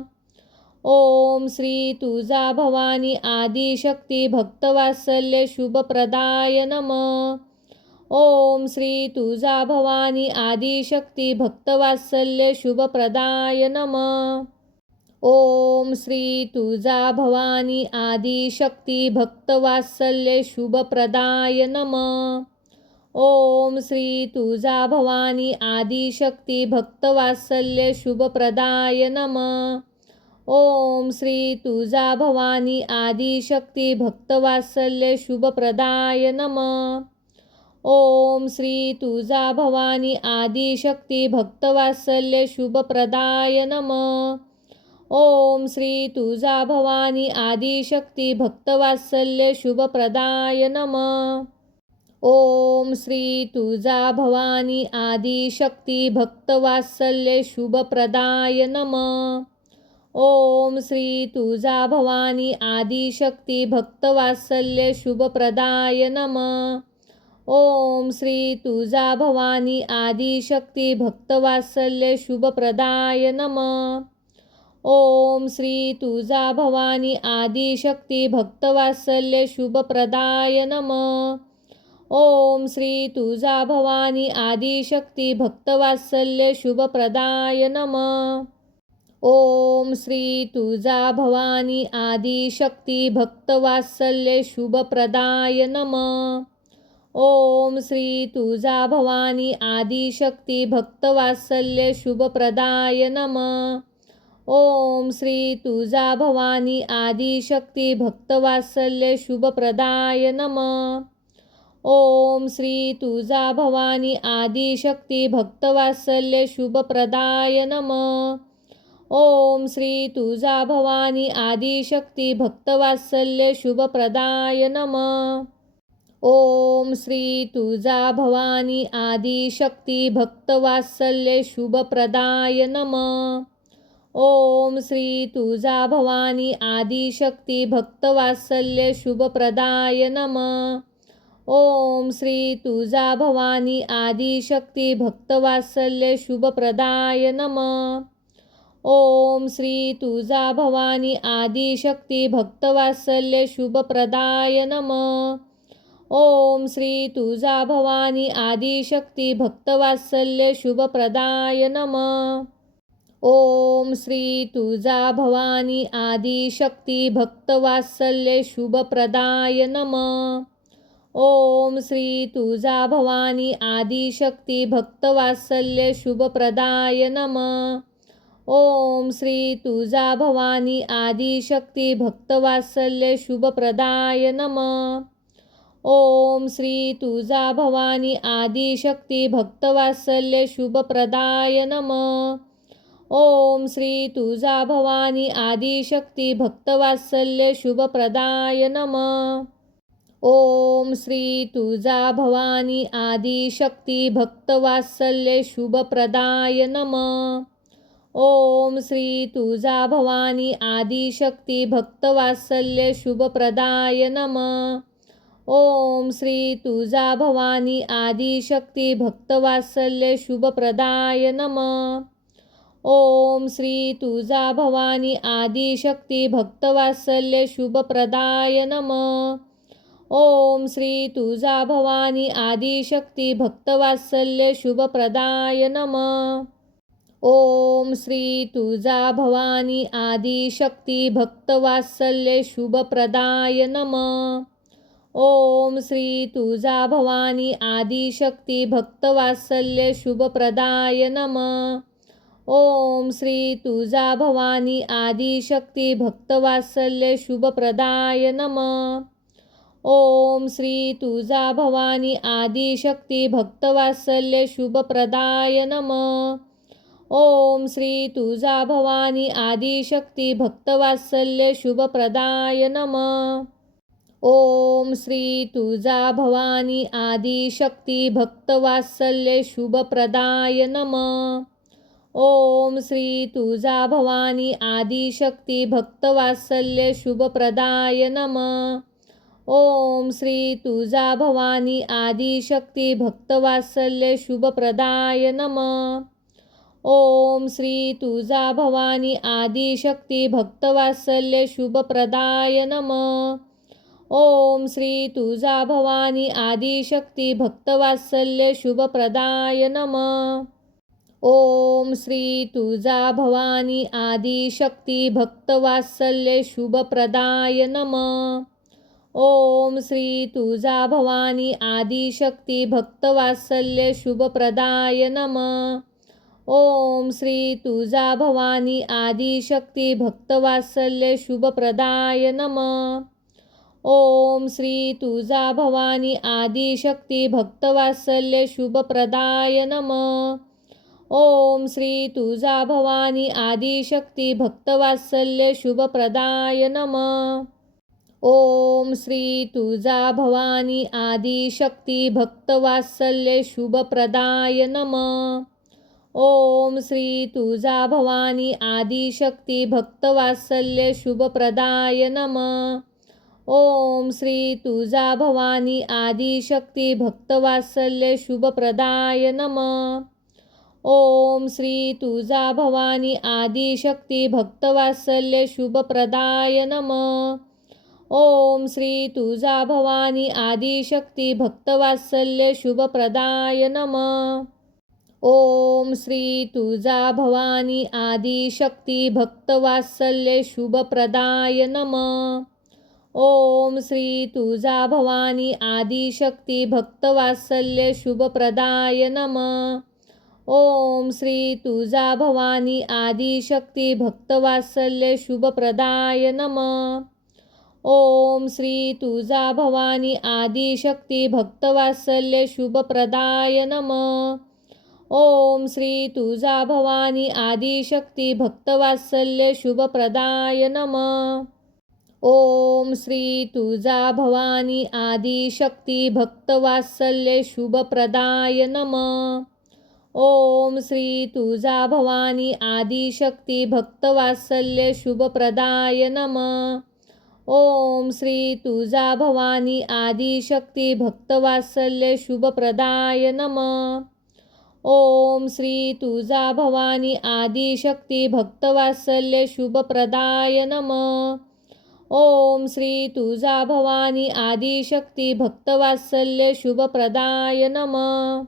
ओम श्री तुळजाभवानी आदिशक्ती भक्तवात्सल्य शुभप्रदाय नमः. ओम श्री तुळजाभवानी आदिशक्ती भक्तवात्सल्य शुभप्रदाय नमः. ओम श्री तुळजाभवानी आदिशक्ती भक्तवात्सल्य शुभप्रदाय नमः. ओम श्री तुळजाभवानी आदिशक्ती भक्तवात्सल्य शुभप्रदाय नमः. ओम श्री तुळजाभवानी आदिशक्ती भक्तवात्सल्य शुभप्रदाय नमः. ओम श्री तुळजाभवानी आदिशक्ती भक्तवात्सल्य शुभप्रदाय नमः. ओम श्री तुळजाभवानी आदिशक्ती भक्तवात्सल्य शुभप्रदाय नमः. ओम श्री तुळजाभवानी आदिशक्ती भक्तवात्सल्य शुभप्रदाय नमः. ओम श्री तुळजाभवानी आदिशक्ती भक्तवात्सल्य शुभप्रदाय नमः. ओम श्री तुळजाभवानी आदिशक्ती भक्तवात्सल्य शुभप्रदाय नमः. ओम श्री तुळजाभवानी आदिशक्ती भक्तवात्सल्य शुभप्रदाय नमः. ओम श्री तुळजाभवानी आदिशक्ती भक्तवात्सल्य शुभप्रदाय नमः. ओम श्री तुळजाभवानी आदिशक्ती भक्तवात्सल्य शुभप्रदाय नमः. ओम श्री तुळजाभवानी आदिशक्ती भक्तवात्सल्य शुभप्रदाय नमः. ओम श्री तुळजाभवानी आदिशक्ती भक्तवात्सल्य शुभप्रदाय नमः. ओम श्री तुळजाभवानी आदिशक्ती भक्तवात्सल्य शुभप्रदाय नमः. ओम श्री तुळजाभवानी आदिशक्ती भक्तवात्सल्य शुभप्रदाय नमः. ओम श्री तुळजाभवानी आदिशक्ती भक्तवात्सल्य शुभप्रदाय नमः. ओम श्री तुळजाभवानी आदिशक्ती भक्तवात्सल्य शुभप्रदाय नमः. ओम श्री तुळजाभवानी आदिशक्ती भक्तवात्सल्य शुभप्रदाय नमः. ओम श्री तुळजाभवानी आदिशक्ती भक्तवात्सल्य शुभप्रदाय नमः. ओम श्री तुळजाभवानी आदिशक्ती भक्तवात्सल्य शुभप्रदाय नमः. ओम श्री तुळजाभवानी आदिशक्ती भक्तवात्सल्य शुभप्रदाय नमः. ओम श्री तुळजाभवानी आदिशक्ती भक्तवात्सल्य शुभप्रदाय नमः. ओम श्री तुळजाभवानी आदिशक्ती भक्तवात्सल्य शुभप्रदाय नमः. ओम श्री तुळजाभवानी आदिशक्ती भक्तवात्सल्य शुभप्रदाय नमः. ओम श्री तुळजाभवानी आदिशक्ती भक्तवात्सल्य शुभप्रदाय नमः. ओम श्री तुळजाभवानी आदिशक्ती भक्तवात्सल्य शुभप्रदाय नमः. ओम श्री तुळजाभवानी आदिशक्ती भक्तवात्सल्य शुभप्रदाय नमः. ओम श्री तुळजाभवानी आदिशक्ती भक्तवात्सल्य शुभप्रदाय नमः. ओम श्री तुळजाभवानी आदिशक्ती भक्तवात्सल्य शुभप्रदाय नमः. ओम श्री तुळजाभवानी आदिशक्ती भक्तवात्सल्य शुभप्रदाय नमः. ओम श्री तुळजाभवानी आदिशक्ती भक्तवात्सल्य शुभप्रदाय नमः. ओम श्री तुळजाभवानी आदिशक्ती भक्तवात्सल्य शुभप्रदाय नमः. ओम श्री तुळजाभवानी आदिशक्ती भक्तवात्सल्य शुभप्रदाय नमः. ओम श्री तुळजाभवानी आदिशक्ती भक्तवात्सल्य शुभप्रदाय नमः. ओम श्री तुळजाभवानी आदिशक्ती भक्तवात्सल्य शुभप्रदाय नमः. ओम श्री तुळजाभवानी आदिशक्ती भक्तवात्सल्य शुभप्रदाय नमः. ओम श्री तुळजाभवानी आदिशक्ती भक्तवात्सल्य शुभप्रदाय नमः. ओम श्री तुळजाभवानी आदिशक्ती भक्तवात्सल्य शुभप्रदाय नमः. ओम श्री तुळजाभवानी आदिशक्ती भक्तवात्सल्य शुभप्रदाय नमः. ओम श्री तुळजाभवानी आदिशक्ती भक्तवात्सल्य शुभप्रदाय नमः. ओम श्री तुळजाभवानी आदिशक्ती भक्तवात्सल्य शुभप्रदाय नमः. ओम श्री तुळजाभवानी आदिशक्ती भक्तवात्सल्य शुभप्रदाय नमः. ओम श्री तुळजाभवानी आदिशक्ती भक्तवात्सल्य शुभप्रदाय नमः. ओम श्री तुळजाभवानी आदिशक्ती भक्तवात्सल्य शुभप्रदाय नमः. ओम श्री तुळजाभवानी आदिशक्ती भक्तवात्सल्य शुभप्रदाय नमः. ओम श्री तुळजाभवानी आदिशक्ती भक्तवात्सल्य शुभप्रदाय नमः. ओम श्री तुळजाभवानी आदिशक्ती भक्तवात्सल्य शुभप्रदाय नमः. ओम श्री तुळजाभवानी आदिशक्ती भक्तवात्सल्य शुभप्रदाय नमः. ओम श्री तुळजाभवानी आदिशक्ती भक्तवात्सल्य शुभप्रदाय नमः. ओम श्री तुळजाभवानी आदिशक्ती भक्तवात्सल्य शुभप्रदाय नमः. ओम श्री तुळजाभवानी आदिशक्ती भक्तवात्सल्य शुभप्रदाय नमः. ओम श्री तुळजाभवानी आदिशक्ती भक्तवात्सल्य शुभप्रदाय नमः. ओम श्री तुळजाभवानी आदिशक्ती भक्तवात्सल्य शुभप्रदाय नमः. ओम श्री तुळजाभवानी आदिशक्ती भक्तवात्सल्य शुभप्रदाय नमः. ओम श्री तुळजाभवानी आदिशक्ती भक्तवात्सल्य शुभप्रदाय नमः. ओम श्री तुळजाभवानी आदिशक्ती भक्तवात्सल्य शुभप्रदाय नमः. ओम श्री तुळजाभवानी आदिशक्ती भक्तवात्सल्य शुभप्रदाय नमः. ओम श्री तुळजाभवानी आदिशक्ती भक्तवात्सल्य शुभप्रदाय नमः. ओम श्री तुळजाभवानी आदिशक्ती भक्तवात्सल्य शुभप्रदाय नमः. ओम श्री तुळजाभवानी आदिशक्ती भक्तवात्सल्य शुभप्रदाय नमः. ओम श्री तुळजाभवानी आदिशक्ती भक्तवात्सल्य शुभप्रदाय नमः.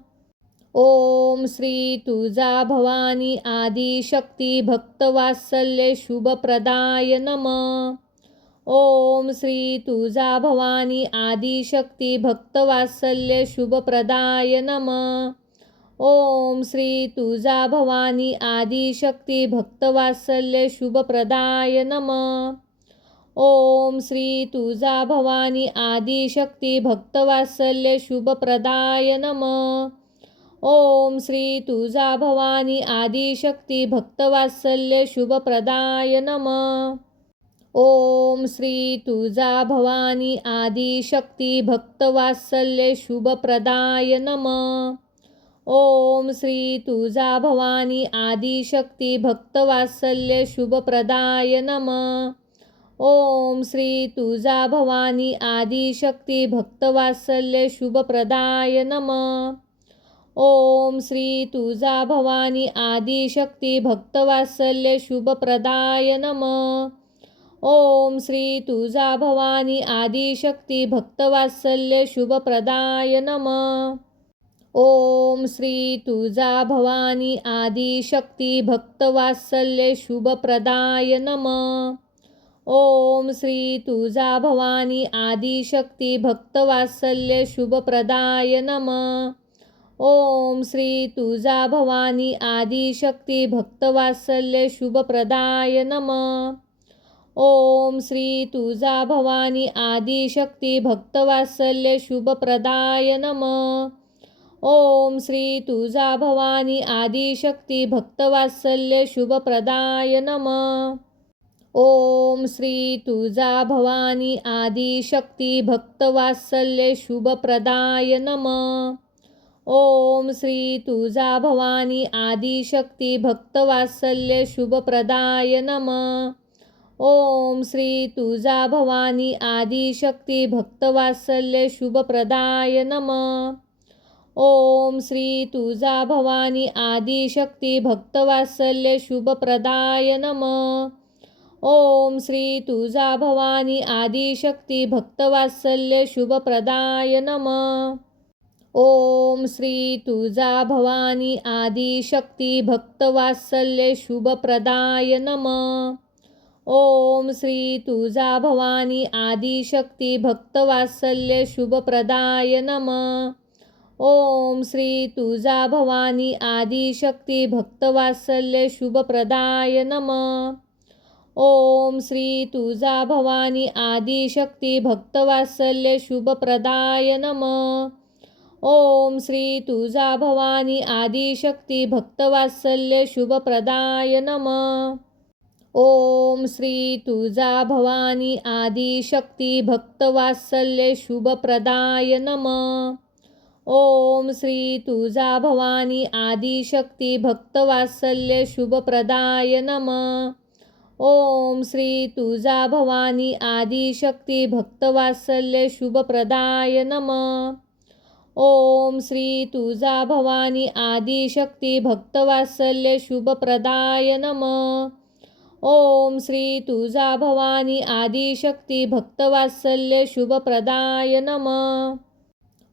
ओम श्री तुळजाभवानी आदिशक्ती भक्तवात्सल्य शुभप्रदाय नमः. ओम श्री तुळजाभवानी आदिशक्ती भक्तवात्सल्य शुभप्रदाय नमः. ओम श्री तुळजाभवानी आदिशक्ती भक्तवात्सल्य शुभप्रदाय नमः. ओम श्री तुळजाभवानी आदिशक्ती भक्तवात्सल्य शुभप्रदाय नमः. ओम श्री तुळजाभवानी आदिशक्ती भक्तवात्सल्य शुभप्रदाय नमः. ओम श्री तुळजाभवानी आदिशक्ती भक्तवात्सल्य शुभप्रदाय नमः. ओम श्री तुळजाभवानी आदिशक्ती भक्तवात्सल्य शुभप्रदाय नमः. ओम श्री तुळजाभवानी आदिशक्ती भक्तवात्सल्य शुभप्रदाय नमः. ओम श्री तुळजाभवानी आदिशक्ती भक्तवात्सल्य शुभप्रदाय नमः. ओम श्री तुळजाभवानी आदिशक्ती भक्तवात्सल्य शुभप्रदाय नमः. ओम श्री तुळजाभवानी आदिशक्ती भक्तवात्सल्य शुभप्रदाय नमः. ओम श्री तुळजाभवानी आदिशक्ती भक्तवात्सल्य शुभप्रदाय नमः. ओम श्री तुळजाभवानी आदिशक्ती भक्तवात्सल्य शुभप्रदाय नमः. ओम श्री तुळजाभवानी आदिशक्ती भक्तवात्सल्य शुभप्रदाय नमः. ओम श्री तुळजाभवानी आदिशक्ती भक्तवात्सल्य शुभप्रदाय नमः. ओम श्री तुळजाभवानी आदिशक्ती भक्तवात्सल्य शुभप्रदाय नमः. ओम श्री तुळजाभवानी आदिशक्ती भक्तवात्सल्य शुभप्रदाय नमः. ओम श्री तुळजाभवानी आदिशक्ती भक्तवात्सल्य शुभप्रदाय नमः. ओम श्री तुळजाभवानी आदिशक्ती भक्तवात्सल्य शुभप्रदाय नमः. ओम श्री तुळजाभवानी आदिशक्ती भक्तवात्सल्य शुभप्रदाय नमः. ओम श्री तुळजाभवानी आदिशक्ती भक्तवात्सल्य शुभप्रदाय नमः. ओम श्री तुळजाभवानी आदिशक्ती भक्तवात्सल्य शुभप्रदाय नमः. ओम श्री तुळजाभवानी आदिशक्ती भक्तवात्सल्य शुभप्रदाय नमः. ओम श्री तुळजाभवानी आदिशक्ती भक्तवात्सल्य शुभप्रदाय नमः. ओम श्री तुळजाभवानी आदिशक्ती भक्तवात्सल्य शुभप्रदाय नमः. ओम श्री तुळजाभवानी आदिशक्ती भक्तवात्सल्य शुभप्रदाय नमः. ओम श्री तुळजाभवानी आदिशक्ती भक्तवात्सल्य शुभप्रदाय नमः. ओम श्री तुळजाभवानी आदिशक्ती भक्तवात्सल्य शुभप्रदाय नमः. ओम श्री तुळजाभवानी आदिशक्ती भक्तवात्सल्य शुभप्रदाय नमः.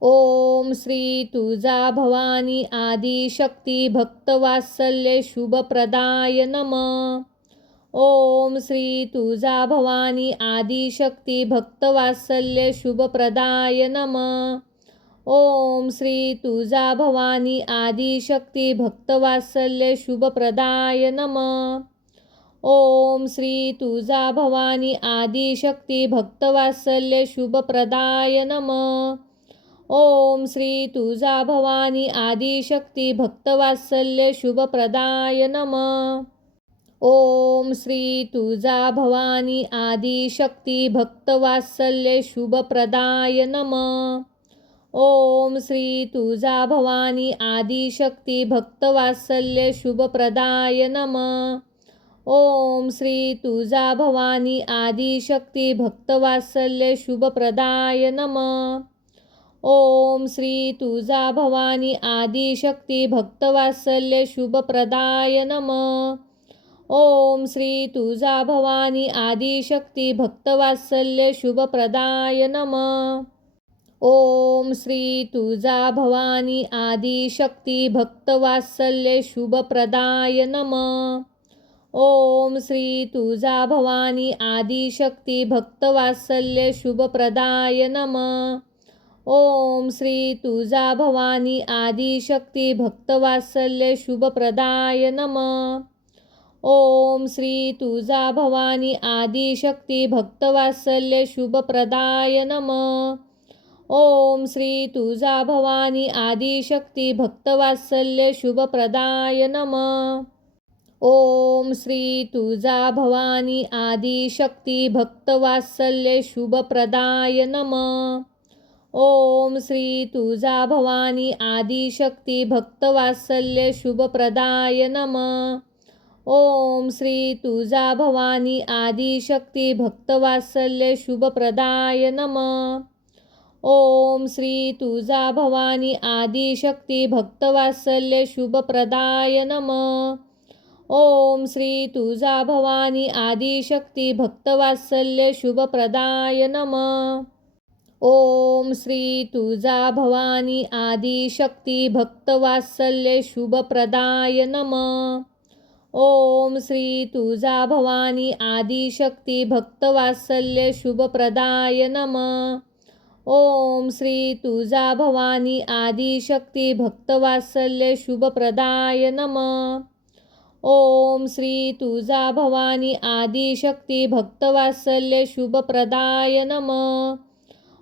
ओम श्री तुळजाभवानी आदिशक्ती भक्तवात्सल्य शुभप्रदाय नमः. ओम श्री तुळजाभवानी आदिशक्ती भक्तवात्सल्य शुभप्रदाय नमः. ओम श्री तुळजाभवानी आदिशक्ती भक्तवात्सल्य शुभप्रदाय नमः. ओम श्री तुळजाभवानी आदिशक्ती भक्तवात्सल्य शुभप्रदाय नमः. ओम श्री तुळजाभवानी आदिशक्ती भक्तवात्सल्य शुभप्रदाय नमः. ओम श्री तुळजाभवानी आदिशक्ती भक्तवात्सल्य शुभप्रदाय नमः. ओम श्री तुळजाभवानी आदिशक्ती भक्तवात्सल्य शुभप्रदाय नमः. ओम श्री तुळजाभवानी आदिशक्ती भक्तवात्सल्य शुभप्रदाय नमः. ओम श्री तुळजाभवानी आदिशक्ती भक्तवात्सल्य शुभप्रदाय नमः. ओम श्री तुळजाभवानी आदिशक्ती भक्तवात्सल्य शुभप्रदाय नमः. ओम श्री तुळजाभवानी आदिशक्ती भक्तवात्सल्य शुभप्रदाय नमः. ओम श्री तुळजाभवानी आदिशक्ती भक्तवात्सल्य शुभप्रदाय नमः. ओम श्री तुळजाभवानी आदिशक्ती भक्तवात्सल्य शुभप्रदाय नमः. ओम श्री तुळजाभवानी आदिशक्ती भक्तवात्सल्य शुभप्रदाय नमः. ओम श्री तुळजाभवानी आदिशक्ती भक्तवात्सल्य शुभप्रदाय नमः. ओम श्री तुळजाभवानी आदिशक्ती भक्तवात्सल्य शुभप्रदाय नमः. ओम श्री तुळजाभवानी आदिशक्ती भक्तवात्सल्य शुभप्रदाय नमः. ओम श्री तुळजाभवानी आदिशक्ती भक्तवात्सल्य शुभप्रदाय नमः. ओम श्री तुळजाभवानी आदिशक्ती भक्तवात्सल्य शुभप्रदाय नमः. ओम श्री तुळजाभवानी आदिशक्ती भक्तवात्सल्य शुभप्रदाय नमः. ओम श्री तुळजाभवानी आदिशक्ती भक्तवात्सल्य शुभप्रदाय नमः. ओम श्री तुळजाभवानी आदिशक्ती भक्तवात्सल्य शुभप्रदाय नमः. ओम श्री तुळजाभवानी आदिशक्ती भक्तवात्सल्य शुभप्रदाय नमः. ओम श्री तुळजाभवानी आदिशक्ती भक्तवात्सल्य शुभप्रदाय नमः.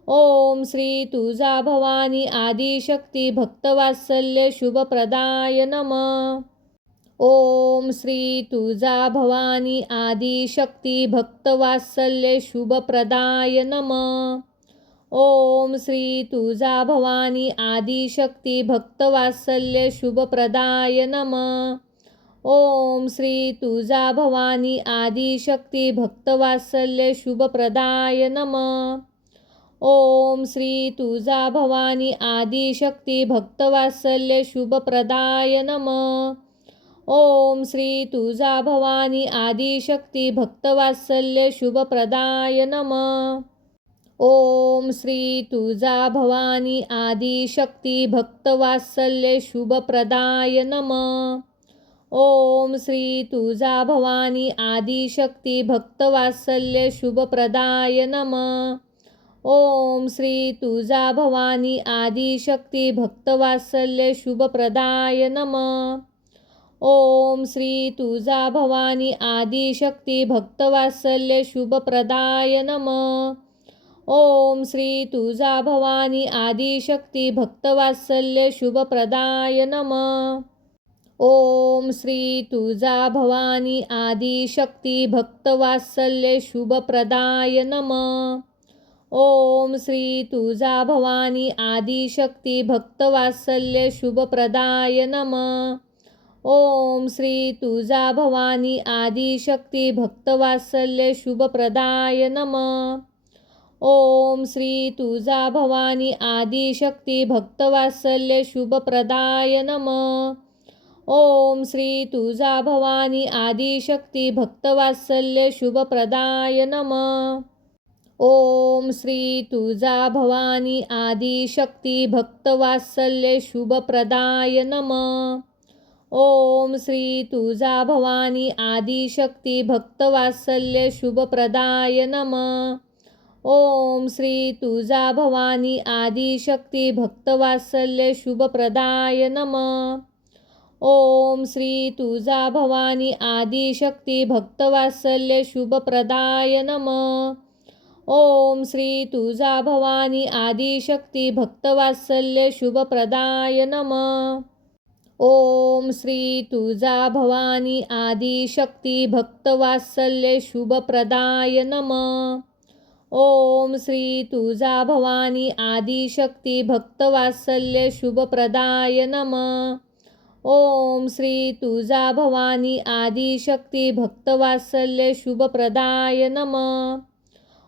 ओम श्री तुळजाभवानी आदिशक्ती भक्तवात्सल्य शुभप्रदाय नमः. ओम श्री तुळजाभवानी आदिशक्ती भक्तवात्सल्य शुभप्रदाय नमः. ओम श्री तुळजाभवानी आदिशक्ती भक्तवात्सल्य शुभप्रदाय नमः. ओम श्री तुळजाभवानी आदिशक्ती भक्तवात्सल्य शुभप्रदाय नमः. ओम श्री तुळजाभवानी आदिशक्ती भक्तवात्सल्य शुभप्रदाय नमः. ओम श्री तुळजाभवानी आदिशक्ती भक्तवात्सल्य शुभप्रदाय नमः. ओम श्री तुळजाभवानी आदिशक्ती भक्तवात्सल्य शुभप्रदाय नमः. ओम श्री तुळजाभवानी आदिशक्ती भक्तवात्सल्य शुभप्रदाय नमः. ओम श्री तुळजाभवानी आदिशक्ती भक्तवात्सल्य शुभप्रदाय नमः. ओम श्री तुळजाभवानी आदिशक्ती भक्तवात्सल्य शुभप्रदाय नमः. ओम श्री तुळजाभवानी आदिशक्ती भक्तवात्सल्य शुभप्रदाय नमः. ओम श्री तुळजाभवानी आदिशक्ती भक्तवात्सल्य शुभप्रदाय नमः. ओम श्री तुळजाभवानी आदिशक्ती भक्तवात्सल्य शुभप्रदाय नमः. ओम श्री तुळजाभवानी आदिशक्ती भक्तवात्सल्य शुभप्रदाय नमः. ओम श्री तुळजाभवानी आदिशक्ती भक्तवात्सल्य शुभप्रदाय नमः. ओम श्री तुळजाभवानी आदिशक्ती भक्तवात्सल्य शुभप्रदाय नमः. ओम श्री तुळजाभवानी आदिशक्ती भक्तवात्सल्य शुभप्रदाय नमः. ओम श्री तुळजाभवानी आदिशक्ती भक्तवात्सल्य शुभप्रदाय नमः. ओम श्री तुळजाभवानी आदिशक्ती भक्तवात्सल्य शुभप्रदाय नमः. ओम श्री तुळजाभवानी आदिशक्ती भक्तवात्सल्य शुभप्रदाय नमः. ओम श्री तुळजाभवानी आदिशक्ती भक्तवात्सल्य शुभप्रदाय नमः. ओम श्री तुळजाभवानी आदिशक्ती भक्तवात्सल्य शुभप्रदाय नमः. ओम श्री तुळजाभवानी आदिशक्ती भक्तवात्सल्य शुभप्रदाय नमः. ओम श्री तुळजाभवानी आदिशक्ती भक्तवात्सल्य शुभप्रदाय नमः. ओम श्री तुळजाभवानी आदिशक्ती भक्तवात्सल्य शुभप्रदाय नमः. ओम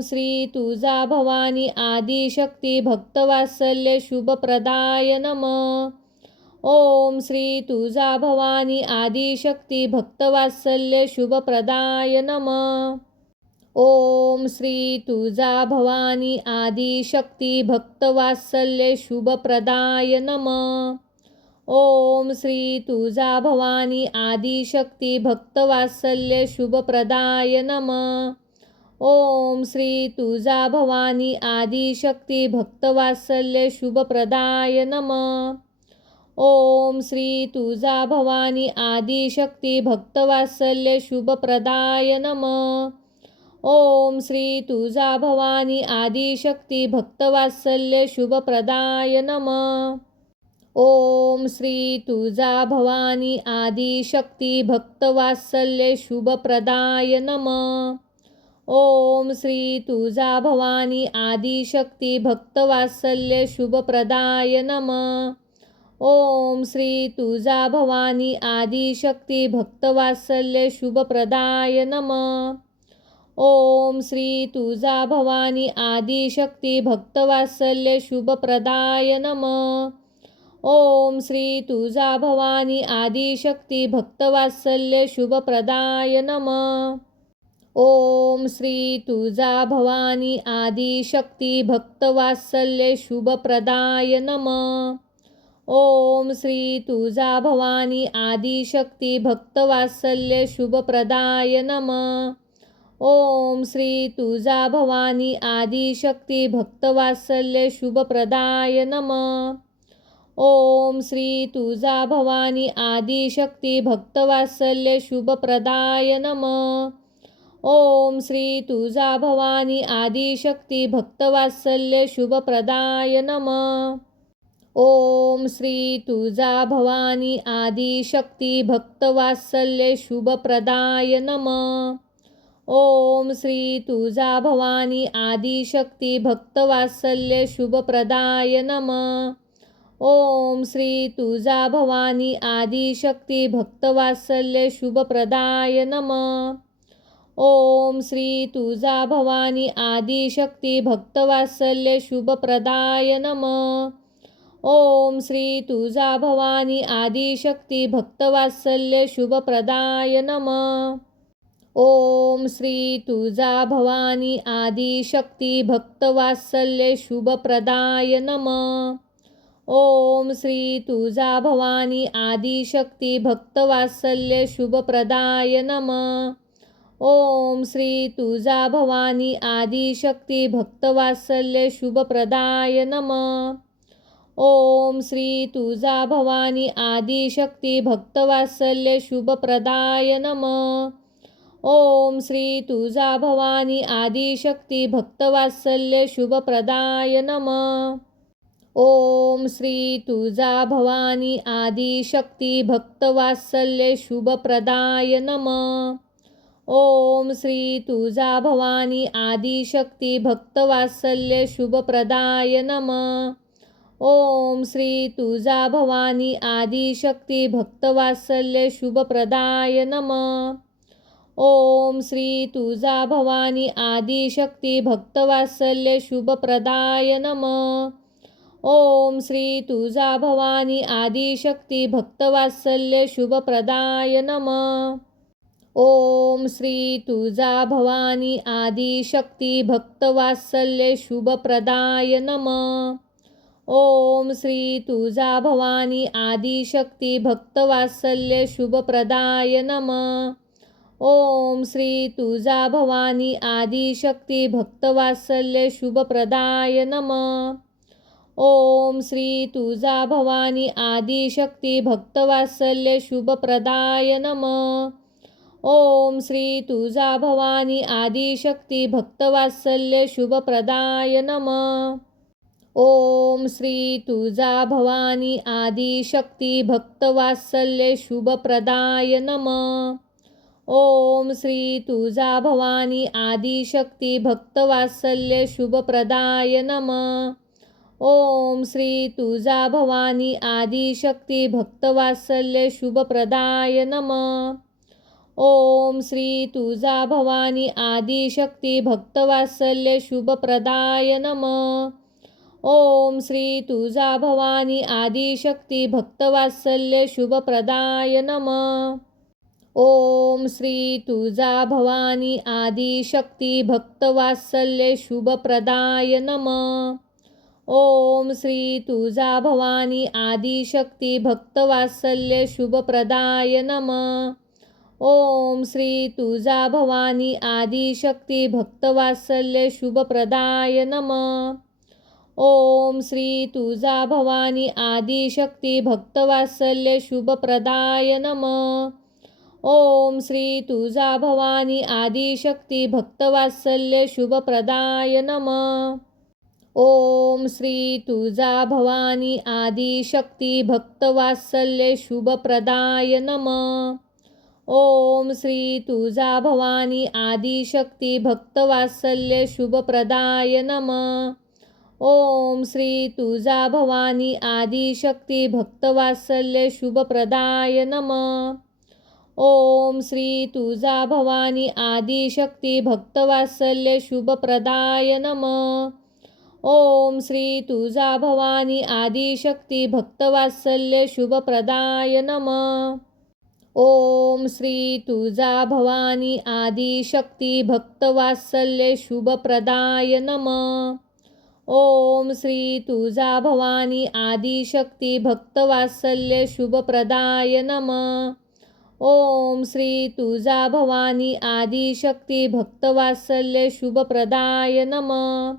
श्री तुळजाभवानी आदिशक्ती भक्तवात्सल्य शुभप्रदाय नमः. ओम श्री तुळजाभवानी आदिशक्ती भक्तवात्सल्य शुभप्रदाय नमः. ओम श्री तुळजाभवानी आदिशक्ती भक्तवात्सल्य शुभप्रदाय नमः. ओम श्री तुळजाभवानी आदिशक्ती भक्तवात्सल्य शुभप्रदाय नमः. ओम श्री तुळजाभवानी आदिशक्ती भक्तवात्सल्य शुभप्रदाय नमः. ओम श्री तुळजाभवानी आदिशक्ती भक्तवात्सल्य शुभप्रदाय नमः. ओम श्री तुळजाभवानी आदिशक्ती भक्तवात्सल्य शुभप्रदाय नमः. ओम श्री तुळजाभवानी आदिशक्ती भक्तवात्सल्य शुभप्रदाय नमः. ओम श्री तुळजाभवानी आदिशक्ती भक्तवात्सल्य शुभप्रदाय नमः. ओम श्री तुळजाभवानी आदिशक्ती भक्तवात्सल्य शुभप्रदाय नमः. ओम श्री तुळजाभवानी आदिशक्ती भक्तवात्सल्य शुभप्रदाय नमः. ओम श्री तुळजाभवानी आदिशक्ती भक्तवात्सल्य शुभप्रदाय नमः. ओम श्री तुळजाभवानी आदिशक्ती भक्तवात्सल्य शुभप्रदाय नमः. ओम श्री तुळजाभवानी आदिशक्ती भक्तवात्सल्य शुभप्रदाय नमः. ओम श्री तुळजाभवानी आदिशक्ती भक्तवात्सल्य शुभप्रदाय नमः. ओम श्री तुळजाभवानी आदिशक्ती भक्तवात्सल्य शुभप्रदाय नमः. ओम श्री तुळजाभवानी आदिशक्ती भक्तवात्सल्य शुभप्रदाय नमः. ओम श्री तुळजाभवानी आदिशक्ती भक्तवात्सल्य शुभप्रदाय नमः. ओम श्री तुळजाभवानी आदिशक्ती भक्तवात्सल्य शुभप्रदाय नमः. ओम श्री तुळजाभवानी आदिशक्ती भक्तवात्सल्य शुभप्रदाय नमः. ओम श्री तुळजाभवानी आदिशक्ती भक्तवात्सल्य शुभप्रदाय नमः. ओम श्री तुळजाभवानी आदिशक्ती भक्तवात्सल्य शुभप्रदाय नमः. ओम श्री तुळजाभवानी आदिशक्ती भक्तवात्सल्य शुभप्रदाय नमः. ओम श्री तुळजाभवानी आदिशक्ती भक्तवात्सल्य शुभप्रदाय नमः. ओम श्री तुळजाभवानी आदिशक्ती भक्तवात्सल्य शुभप्रदाय नमः. ओम श्री तुळजाभवानी आदिशक्ती भक्तवात्सल्य शुभप्रदाय नमः. ओम श्री तुळजाभवानी आदिशक्ती भक्तवात्सल्य शुभप्रदाय नमः. ओम श्री तुळजाभवानी आदिशक्ती भक्तवात्सल्य शुभप्रदाय नमः. ओम श्री तुळजाभवानी आदिशक्ती भक्तवात्सल्य शुभप्रदाय नमः. ओम श्री तुळजाभवानी आदिशक्ती भक्तवात्सल्य शुभप्रदाय नमः. ओम श्री तुळजाभवानी आदिशक्ती भक्तवात्सल्य शुभप्रदाय नमः. ओम श्री तुळजाभवानी आदिशक्ती भक्तवात्सल्य शुभप्रदाय नमः. ओम श्री तुळजाभवानी आदिशक्ती भक्तवात्सल्य शुभप्रदाय नमः. ओम श्री तुळजाभवानी आदिशक्ती भक्तवात्सल्य शुभप्रदाय नमः. ओम श्री तुळजाभवानी आदिशक्ती भक्तवात्सल्य शुभप्रदाय नमः. ओम श्री तुळजाभवानी आदिशक्ती भक्तवात्सल्य शुभप्रदाय नमः. ओम श्री तुळजाभवानी आदिशक्ती भक्तवात्सल्य शुभप्रदाय नमः. ओम श्री तुळजाभवानी आदिशक्ती भक्तवात्सल्य शुभप्रदाय नमः. ओम श्री तुळजाभवानी आदिशक्ती भक्तवात्सल्य शुभप्रदाय नमः. ओम श्री तुळजाभवानी आदिशक्ती भक्तवात्सल्य शुभप्रदाय नमः. ओम श्री तुळजाभवानी आदिशक्ती भक्तवात्सल्य शुभप्रदाय नमः. ओम श्री तुळजाभवानी आदिशक्ती भक्तवात्सल्य शुभप्रदाय नमः. ओम श्री तुळजाभवानी आदिशक्ती भक्तवात्सल्य शुभप्रदाय नमः. ओम श्री तुळजाभवानी आदिशक्ती भक्तवात्सल्य शुभप्रदाय नमः. ओम श्री तुळजाभवानी आदिशक्ती भक्तवात्सल्य शुभप्रदाय नमः. ओम श्री तुळजाभवानी आदिशक्ती भक्तवात्सल्य शुभप्रदाय नमः. ओम श्री तुळजाभवानी आदिशक्ती भक्तवात्सल्य शुभप्रदाय नमः. ओम श्री तुळजाभवानी आदिशक्ती भक्तवात्सल्य शुभप्रदाय नमः. ओम श्री तुळजाभवानी आदिशक्ती भक्तवात्सल्य शुभप्रदाय नमः. ओम श्री तुळजाभवानी आदिशक्ती भक्तवात्सल्य शुभप्रदाय नमः. ओम श्री तुळजाभवानी आदिशक्ती भक्तवात्सल्य शुभप्रदाय नमः. ओम श्री तुळजाभवानी आदिशक्ती भक्तवात्सल्य शुभप्रदाय नमः. ओम श्री तुळजाभवानी आदिशक्ती भक्तवात्सल्य शुभप्रदाय नमः. ओम श्री तुळजाभवानी आदिशक्ती भक्तवात्सल्य शुभप्रदाय नमः.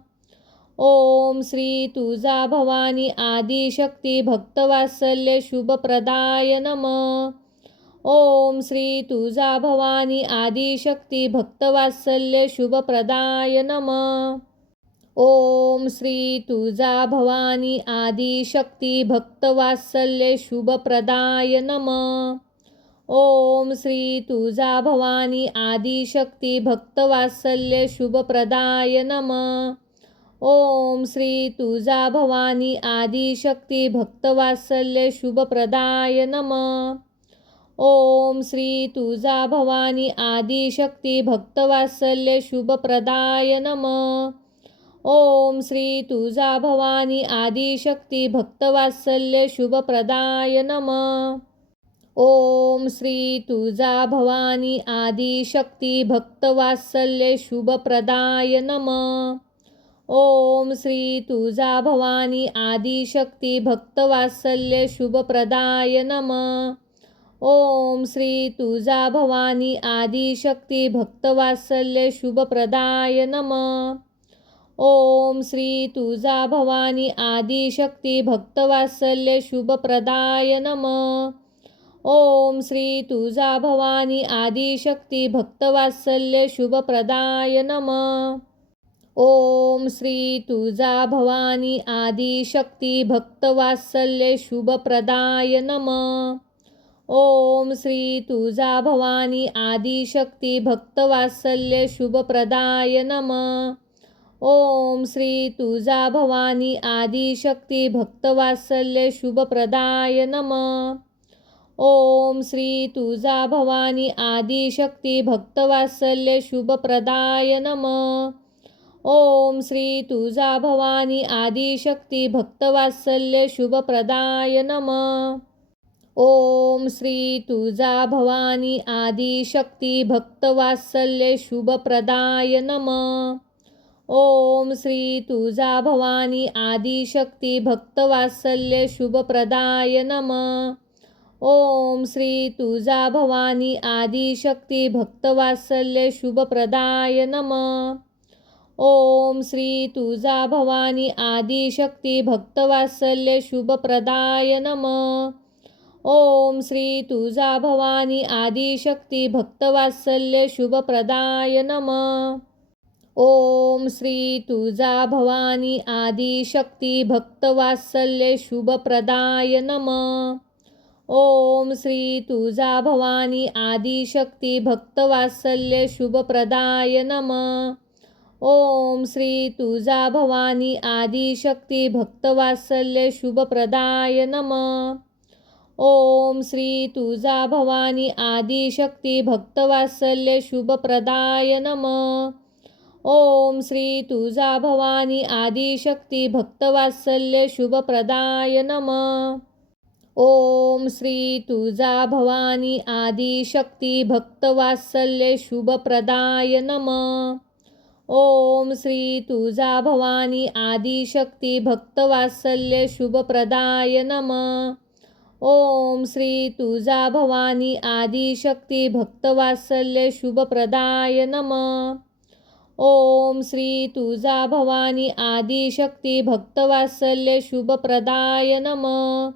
ओम श्री तुळजाभवानी आदिशक्ती भक्तवात्सल्य शुभप्रदाय नमः. ओम श्री तुळजाभवानी आदिशक्ती भक्तवात्सल्य शुभप्रदाय नमः. ओम श्री तुळजाभवानी आदिशक्ती भक्तवात्सल्य शुभप्रदाय नमः. ओम श्री तुळजाभवानी आदिशक्ती भक्तवात्सल्य शुभप्रदाय नमः. ओम श्री तुळजाभवानी आदिशक्ती भक्तवात्सल्य शुभप्रदाय नमः. ओम श्री तुळजाभवानी आदिशक्ती भक्तवात्सल्य शुभप्रदाय नमः. ओम श्री तुळजाभवानी आदिशक्ती भक्तवात्सल्य शुभप्रदाय नमः. ओम श्री तुळजाभवानी आदिशक्ती भक्तवात्सल्य शुभप्रदाय नमः. ओम श्री तुळजाभवानी आदिशक्ती भक्तवात्सल्य शुभप्रदाय नमः. ओम श्री तुळजाभवानी आदिशक्ती भक्तवात्सल्य शुभप्रदाय नमः. ओम श्री तुळजाभवानी आदिशक्ती भक्तवात्सल्य शुभप्रदाय नमः. ओम श्री तुळजाभवानी आदिशक्ती भक्तवात्सल्य शुभप्रदाय नमः. ओम श्री तुळजाभवानी आदिशक्ती भक्तवात्सल्य शुभप्रदाय नमः. ओम श्री तुळजाभवानी आदिशक्ती भक्तवात्सल्य शुभप्रदाय नमः. ओम श्री तुळजाभवानी आदिशक्ती भक्तवात्सल्य शुभप्रदाय नमः. ओम श्री तुळजाभवानी आदिशक्ती भक्तवात्सल्य शुभप्रदाय नमः. ओम श्री तुळजाभवानी आदिशक्ती भक्तवात्सल्य शुभप्रदाय नमः. ओम श्री तुळजाभवानी आदिशक्ती भक्तवात्सल्य शुभप्रदाय नमः. ओम श्री तुळजाभवानी आदिशक्ती भक्तवात्सल्य शुभप्रदाय नमः. ओम श्री तुळजाभवानी आदिशक्ती भक्तवात्सल्य शुभप्रदाय नमः. ओम श्री तुळजाभवानी आदिशक्ती भक्तवात्सल्य शुभप्रदाय नमः. ओम श्री तुळजाभवानी आदिशक्ती भक्तवात्सल्य शुभप्रदाय नमः. ओम श्री तुळजाभवानी आदिशक्ती भक्तवात्सल्य शुभप्रदाय नमः. ओम श्री तुळजाभवानी आदिशक्ती भक्तवात्सल्य शुभप्रदाय नमः. ओम श्री तुळजाभवानी आदिशक्ती भक्तवात्सल्य शुभप्रदाय नमः. ओम श्री तुळजाभवानी आदिशक्ती भक्तवात्सल्य शुभप्रदाय नमः. ओम श्री तुळजाभवानी आदिशक्ती भक्तवात्सल्य शुभप्रदाय नमः. ओम श्री तुळजाभवानी आदिशक्ती भक्तवात्सल्य शुभप्रदाय नमः. ओम श्री तुळजाभवानी आदिशक्ती भक्तवात्सल्य शुभप्रदाय नमः. ओम श्री तुळजाभवानी आदिशक्ती भक्तवात्सल्य शुभप्रदाय नमः. ओम श्री तुळजाभवानी आदिशक्ती भक्तवात्सल्य शुभप्रदाय नमः.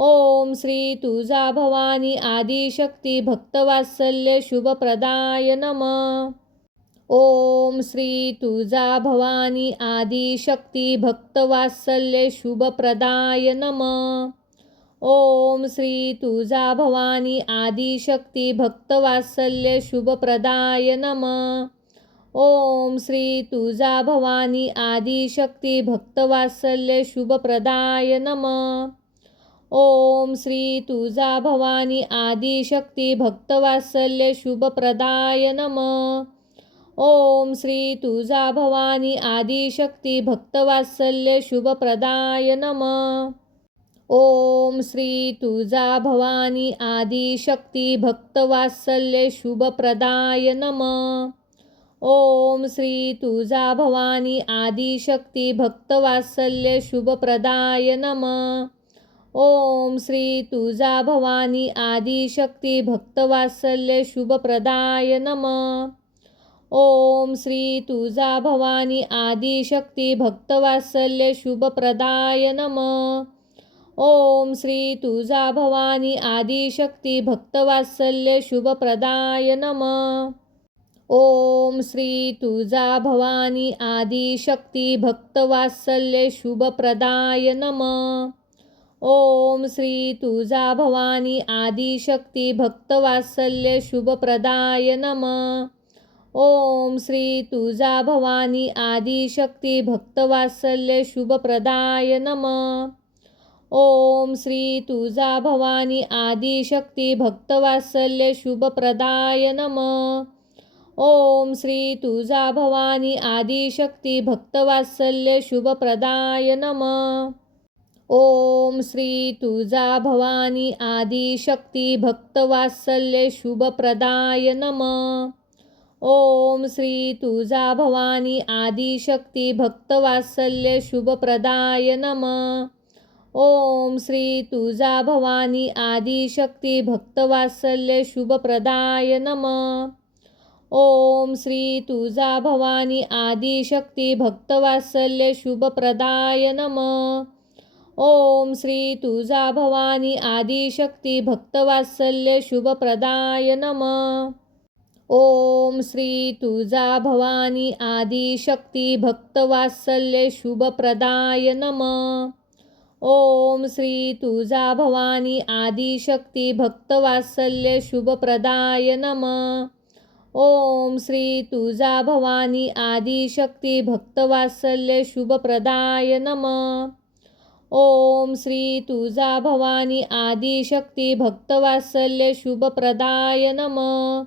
ओम श्री तुळजाभवानी आदिशक्ती भक्तवात्सल्य शुभप्रदाय नमः. ओम श्री तुळजाभवानी आदिशक्ती भक्तवात्सल्य शुभप्रदाय नमः. ओम श्री तुळजाभवानी आदिशक्ती भक्तवात्सल्य शुभप्रदाय नमः. ओम श्री तुळजाभवानी आदिशक्ती भक्तवात्सल्य शुभप्रदाय नमः. ओम श्री तुळजाभवानी आदिशक्ती भक्तवात्सल्य शुभप्रदाय नमः. ओम श्री तुळजाभवानी आदिशक्ती भक्तवात्सल्य शुभप्रदाय नमः. ओम श्री तुळजाभवानी आदिशक्ती भक्तवात्सल्य शुभप्रदाय नमः. ओम श्री तुळजाभवानी आदिशक्ती भक्तवात्सल्य शुभप्रदाय नमः. ओम श्री तुळजाभवानी आदिशक्ती भक्तवात्सल्य शुभप्रदाय नमः. ओम श्री तुळजाभवानी आदिशक्ती भक्तवात्सल्य शुभप्रदाय नमः. ओम श्री तुळजाभवानी आदिशक्ती भक्तवात्सल्य शुभप्रदाय नमः. ओम श्री तुळजाभवानी आदिशक्ती भक्तवात्सल्य शुभप्रदाय नमः. ओम श्री तुळजाभवानी आदिशक्ती भक्तवात्सल्य शुभप्रदाय नमः. ओम श्री तुळजाभवानी आदिशक्ती भक्तवात्सल्य शुभप्रदाय नमः. ओम श्री तुळजाभवानी आदिशक्ती भक्तवात्सल्य शुभप्रदाय नमः. ओम श्री तुळजाभवानी आदिशक्ती भक्तवात्सल्य शुभप्रदाय नमः. ओम श्री तुळजाभवानी आदिशक्ती भक्तवात्सल्य शुभप्रदाय नमः. ओम श्री तुळजाभवानी आदिशक्ती भक्तवात्सल्य शुभप्रदाय नमः. ओम श्री तुळजाभवानी आदिशक्ती भक्तवात्सल्य शुभप्रदाय नमः. ओम श्री तुळजाभवानी आदिशक्ती भक्तवात्सल्य शुभप्रदाय नमः. ओम श्री तुळजाभवानी आदिशक्ती भक्तवात्सल्य शुभप्रदाय नमः. ओम श्री तुळजाभवानी आदिशक्ती भक्तवात्सल्य शुभप्रदाय नमः. ओम श्री तुळजाभवानी आदिशक्ती भक्तवात्सल्य शुभप्रदाय नमः. ओम श्री तुळजाभवानी आदिशक्ती भक्तवात्सल्य शुभप्रदाय नमः. ओम श्री तुळजाभवानी आदिशक्ती भक्तवात्सल्य शुभप्रदाय नमः.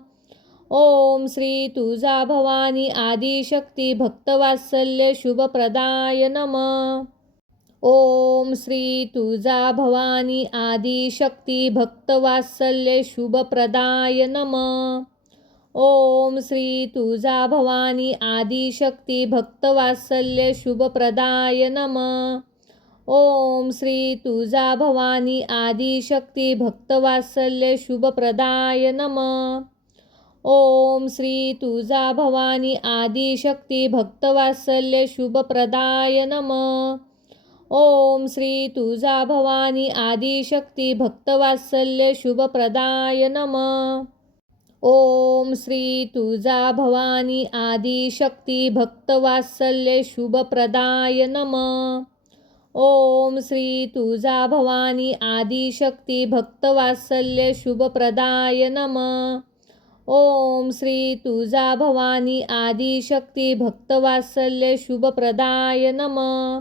ओम श्री तुळजाभवानी आदिशक्ती भक्तवात्सल्य शुभप्रदाय नमः. ओम श्री तुळजाभवानी आदिशक्ती भक्तवात्सल्य शुभप्रदाय नमः. ओम श्री तुळजाभवानी आदिशक्ती भक्तवात्सल्य शुभप्रदाय नमः. ओम श्री तुळजाभवानी आदिशक्ती भक्तवात्सल्य शुभप्रदाय नमः. ओम श्री तुळजाभवानी आदिशक्ती भक्तवात्सल्य शुभप्रदाय नमः. ओम श्री तुळजाभवानी आदिशक्ती भक्तवात्सल्य शुभप्रदाय नमः. ओम श्री तुळजाभवानी आदिशक्ती भक्तवात्सल्य शुभप्रदाय नमः. ओम श्री तुळजाभवानी आदिशक्ती भक्तवात्सल्य शुभप्रदाय नमः. ओम श्री तुळजाभवानी आदिशक्ती भक्तवात्सल्य शुभप्रदाय नमः. ओम श्री तुळजाभवानी आदिशक्ती भक्तवात्सल्य शुभप्रदाय नमः.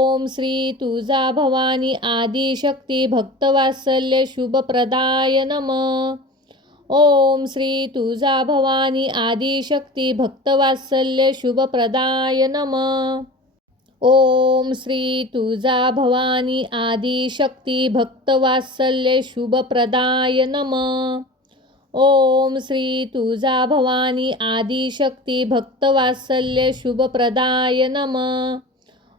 ओम श्री तुळजाभवानी आदिशक्ती भक्तवात्सल्य शुभप्रदाय नमः. ओम श्री तुळजाभवानी आदिशक्ती भक्तवात्सल्य शुभप्रदाय नमः. ओम श्री तुळजाभवानी आदिशक्ती भक्तवात्सल्य शुभप्रदाय नमः.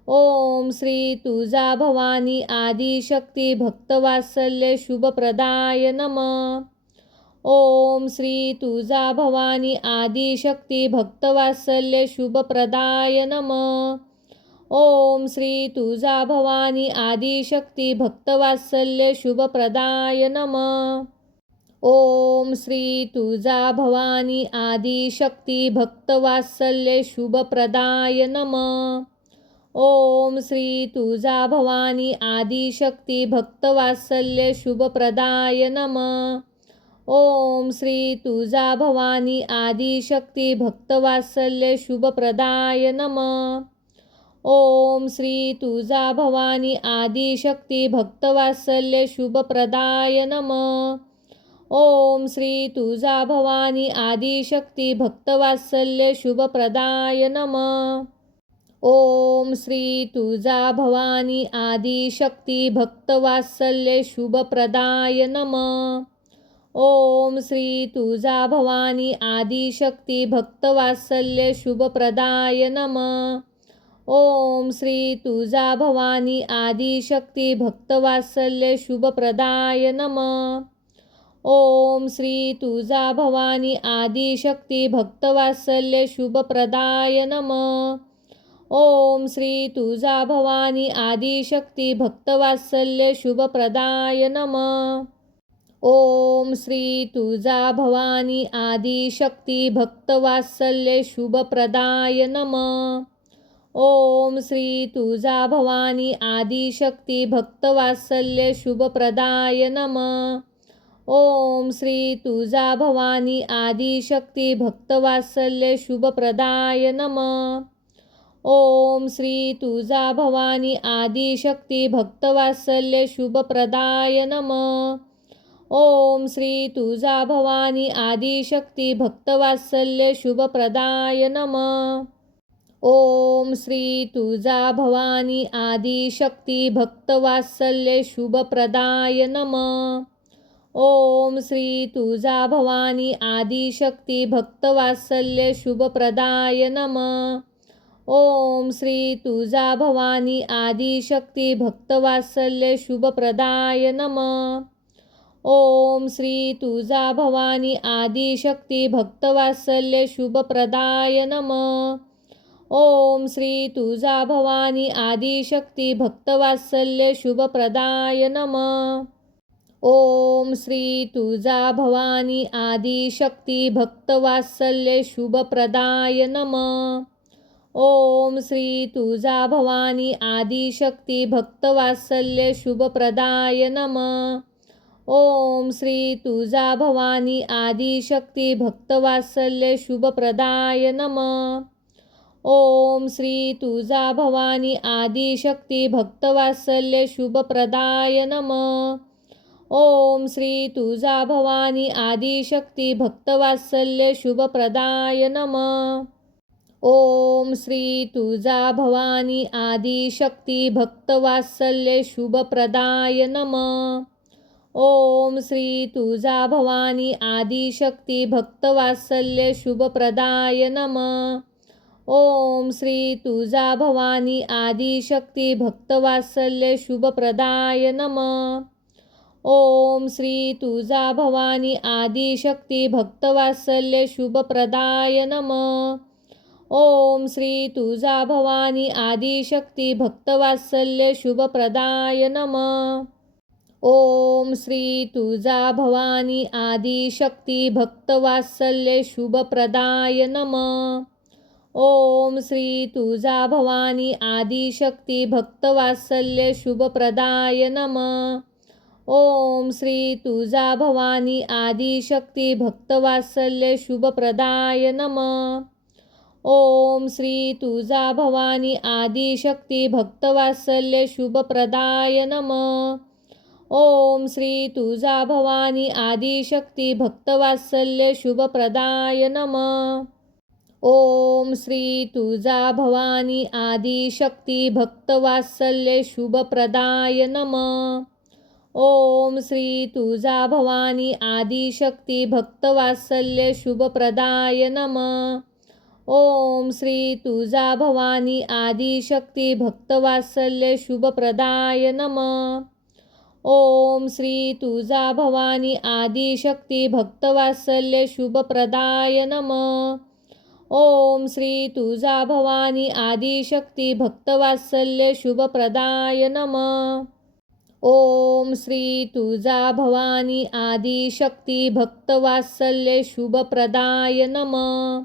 ओम श्री तुळजाभवानी आदिशक्ती भक्तवात्सल्य शुभप्रदाय नमः. ओम श्री तुळजाभवानी आदिशक्ती भक्तवात्सल्य शुभप्रदाय नमः. ओम श्री तुळजाभवानी आदिशक्ती भक्तवात्सल्य शुभप्रदाय नमः. ओम श्री तुळजाभवानी आदिशक्ती भक्तवात्सल्य शुभप्रदाय नमः. ओम श्री तुळजाभवानी आदिशक्ती भक्तवात्सल्य शुभप्रदाय नमः. ओम श्री तुळजाभवानी आदिशक्ती भक्तवात्सल्य शुभप्रदाय नमः. ओम श्री तुळजाभवानी आदिशक्ती भक्तवात्सल्य शुभप्रदाय नमः. ओम श्री तुळजाभवानी आदिशक्ती भक्तवात्सल्य शुभप्रदाय नमः. ओम श्री तुळजाभवानी आदिशक्ती भक्तवात्सल्य शुभप्रदाय नमः. ओम श्री तुळजाभवानी आदिशक्ती भक्तवात्सल्य शुभप्रदाय नमः. ओम श्री तुळजाभवानी आदिशक्ती भक्तवात्सल्य शुभप्रदाय नमः. ओम श्री तुळजाभवानी आदिशक्ती भक्तवात्सल्य शुभप्रदाय नमः. ओम श्री तुळजाभवानी आदिशक्ती भक्तवात्सल्य शुभप्रदाय नमः. ओम श्री तुळजाभवानी आदिशक्ती भक्तवात्सल्य शुभप्रदाय नमः. ओम श्री तुळजाभवानी आदिशक्ती भक्तवात्सल्य शुभप्रदाय नमः. ओम श्री तुळजाभवानी आदिशक्ती भक्तवात्सल्य शुभप्रदाय नमः. ओम श्री तुळजाभवानी आदिशक्ती भक्तवात्सल्य शुभप्रदाय नमः. ओम श्री तुळजाभवानी आदिशक्ती भक्तवात्सल्य शुभप्रदाय नमः. ओम श्री तुळजाभवानी आदिशक्ती भक्तवात्सल्य शुभप्रदाय नमः. ओम श्री तुळजाभवानी आदिशक्ती भक्तवात्सल्य शुभप्रदाय नमः. ओम श्री तुळजाभवानी आदिशक्ती भक्तवात्सल्य शुभप्रदाय नमः. ओम श्री तुळजाभवानी आदिशक्ती भक्तवात्सल्य शुभप्रदाय नमः. ओम श्री तुळजाभवानी आदिशक्ती भक्तवात्सल्य शुभप्रदाय नमः. ओम श्री तुळजाभवानी आदिशक्ती भक्तवात्सल्य शुभप्रदाय नमः. ओम श्री तुळजाभवानी आदिशक्ती भक्तवात्सल्य शुभप्रदाय नमः. ओम श्री तुळजाभवानी आदिशक्ती भक्तवात्सल्य शुभप्रदाय नमः. ओम श्री तुळजाभवानी आदिशक्ती भक्तवात्सल्य शुभप्रदाय नमः. ओम श्री तुळजाभवानी आदिशक्ती भक्तवात्सल्य शुभप्रदाय नमः. ओम श्री तुळजाभवानी आदिशक्ती भक्तवात्सल्य शुभप्रदाय नमः. ओम श्री तुळजाभवानी आदिशक्ती भक्तवात्सल्य शुभप्रदाय नमः. ओम श्री तुळजाभवानी आदिशक्ती भक्तवात्सल्य शुभप्रदाय नमः. ओम श्री तुळजाभवानी आदिशक्ती भक्तवात्सल्य शुभप्रदाय नमः. ओम श्री तुळजाभवानी आदिशक्ती भक्तवात्सल्य शुभप्रदाय नमः. ओम श्री तुळजाभवानी आदिशक्ती भक्तवात्सल्य शुभप्रदाय नमः. ओम श्री तुळजाभवानी आदिशक्ती भक्तवात्सल्य शुभप्रदाय नमः. ओम श्री तुळजाभवानी आदिशक्ती भक्तवात्सल्य शुभप्रदाय नमः. ओम श्री तुळजाभवानी आदिशक्ती भक्तवात्सल्य शुभप्रदाय नमः. ओम श्री तुळजाभवानी आदिशक्ती भक्तवात्सल्य शुभप्रदाय नमः. ओम श्री तुळजाभवानी आदिशक्ती भक्तवात्सल्य शुभप्रदाय नमः. ओम श्री तुळजाभवानी आदिशक्ती भक्तवात्सल्य शुभप्रदाय नमः. ओम श्री तुळजाभवानी आदिशक्ती भक्तवात्सल्य शुभप्रदाय नमः. ओम श्री तुळजाभवानी आदिशक्ती भक्तवात्सल्य शुभप्रदाय नमः. ओम श्री तुळजाभवानी आदिशक्ती भक्तवात्सल्य शुभप्रदाय नमः. ओम श्री तुळजाभवानी आदिशक्ती भक्तवात्सल्य शुभप्रदाय नमः.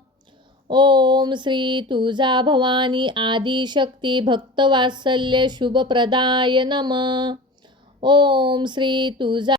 ओम श्री तुळजाभवानी आदिशक्ती भक्तवात्सल्य शुभप्रदाय नमः. ओम श्री तुळजा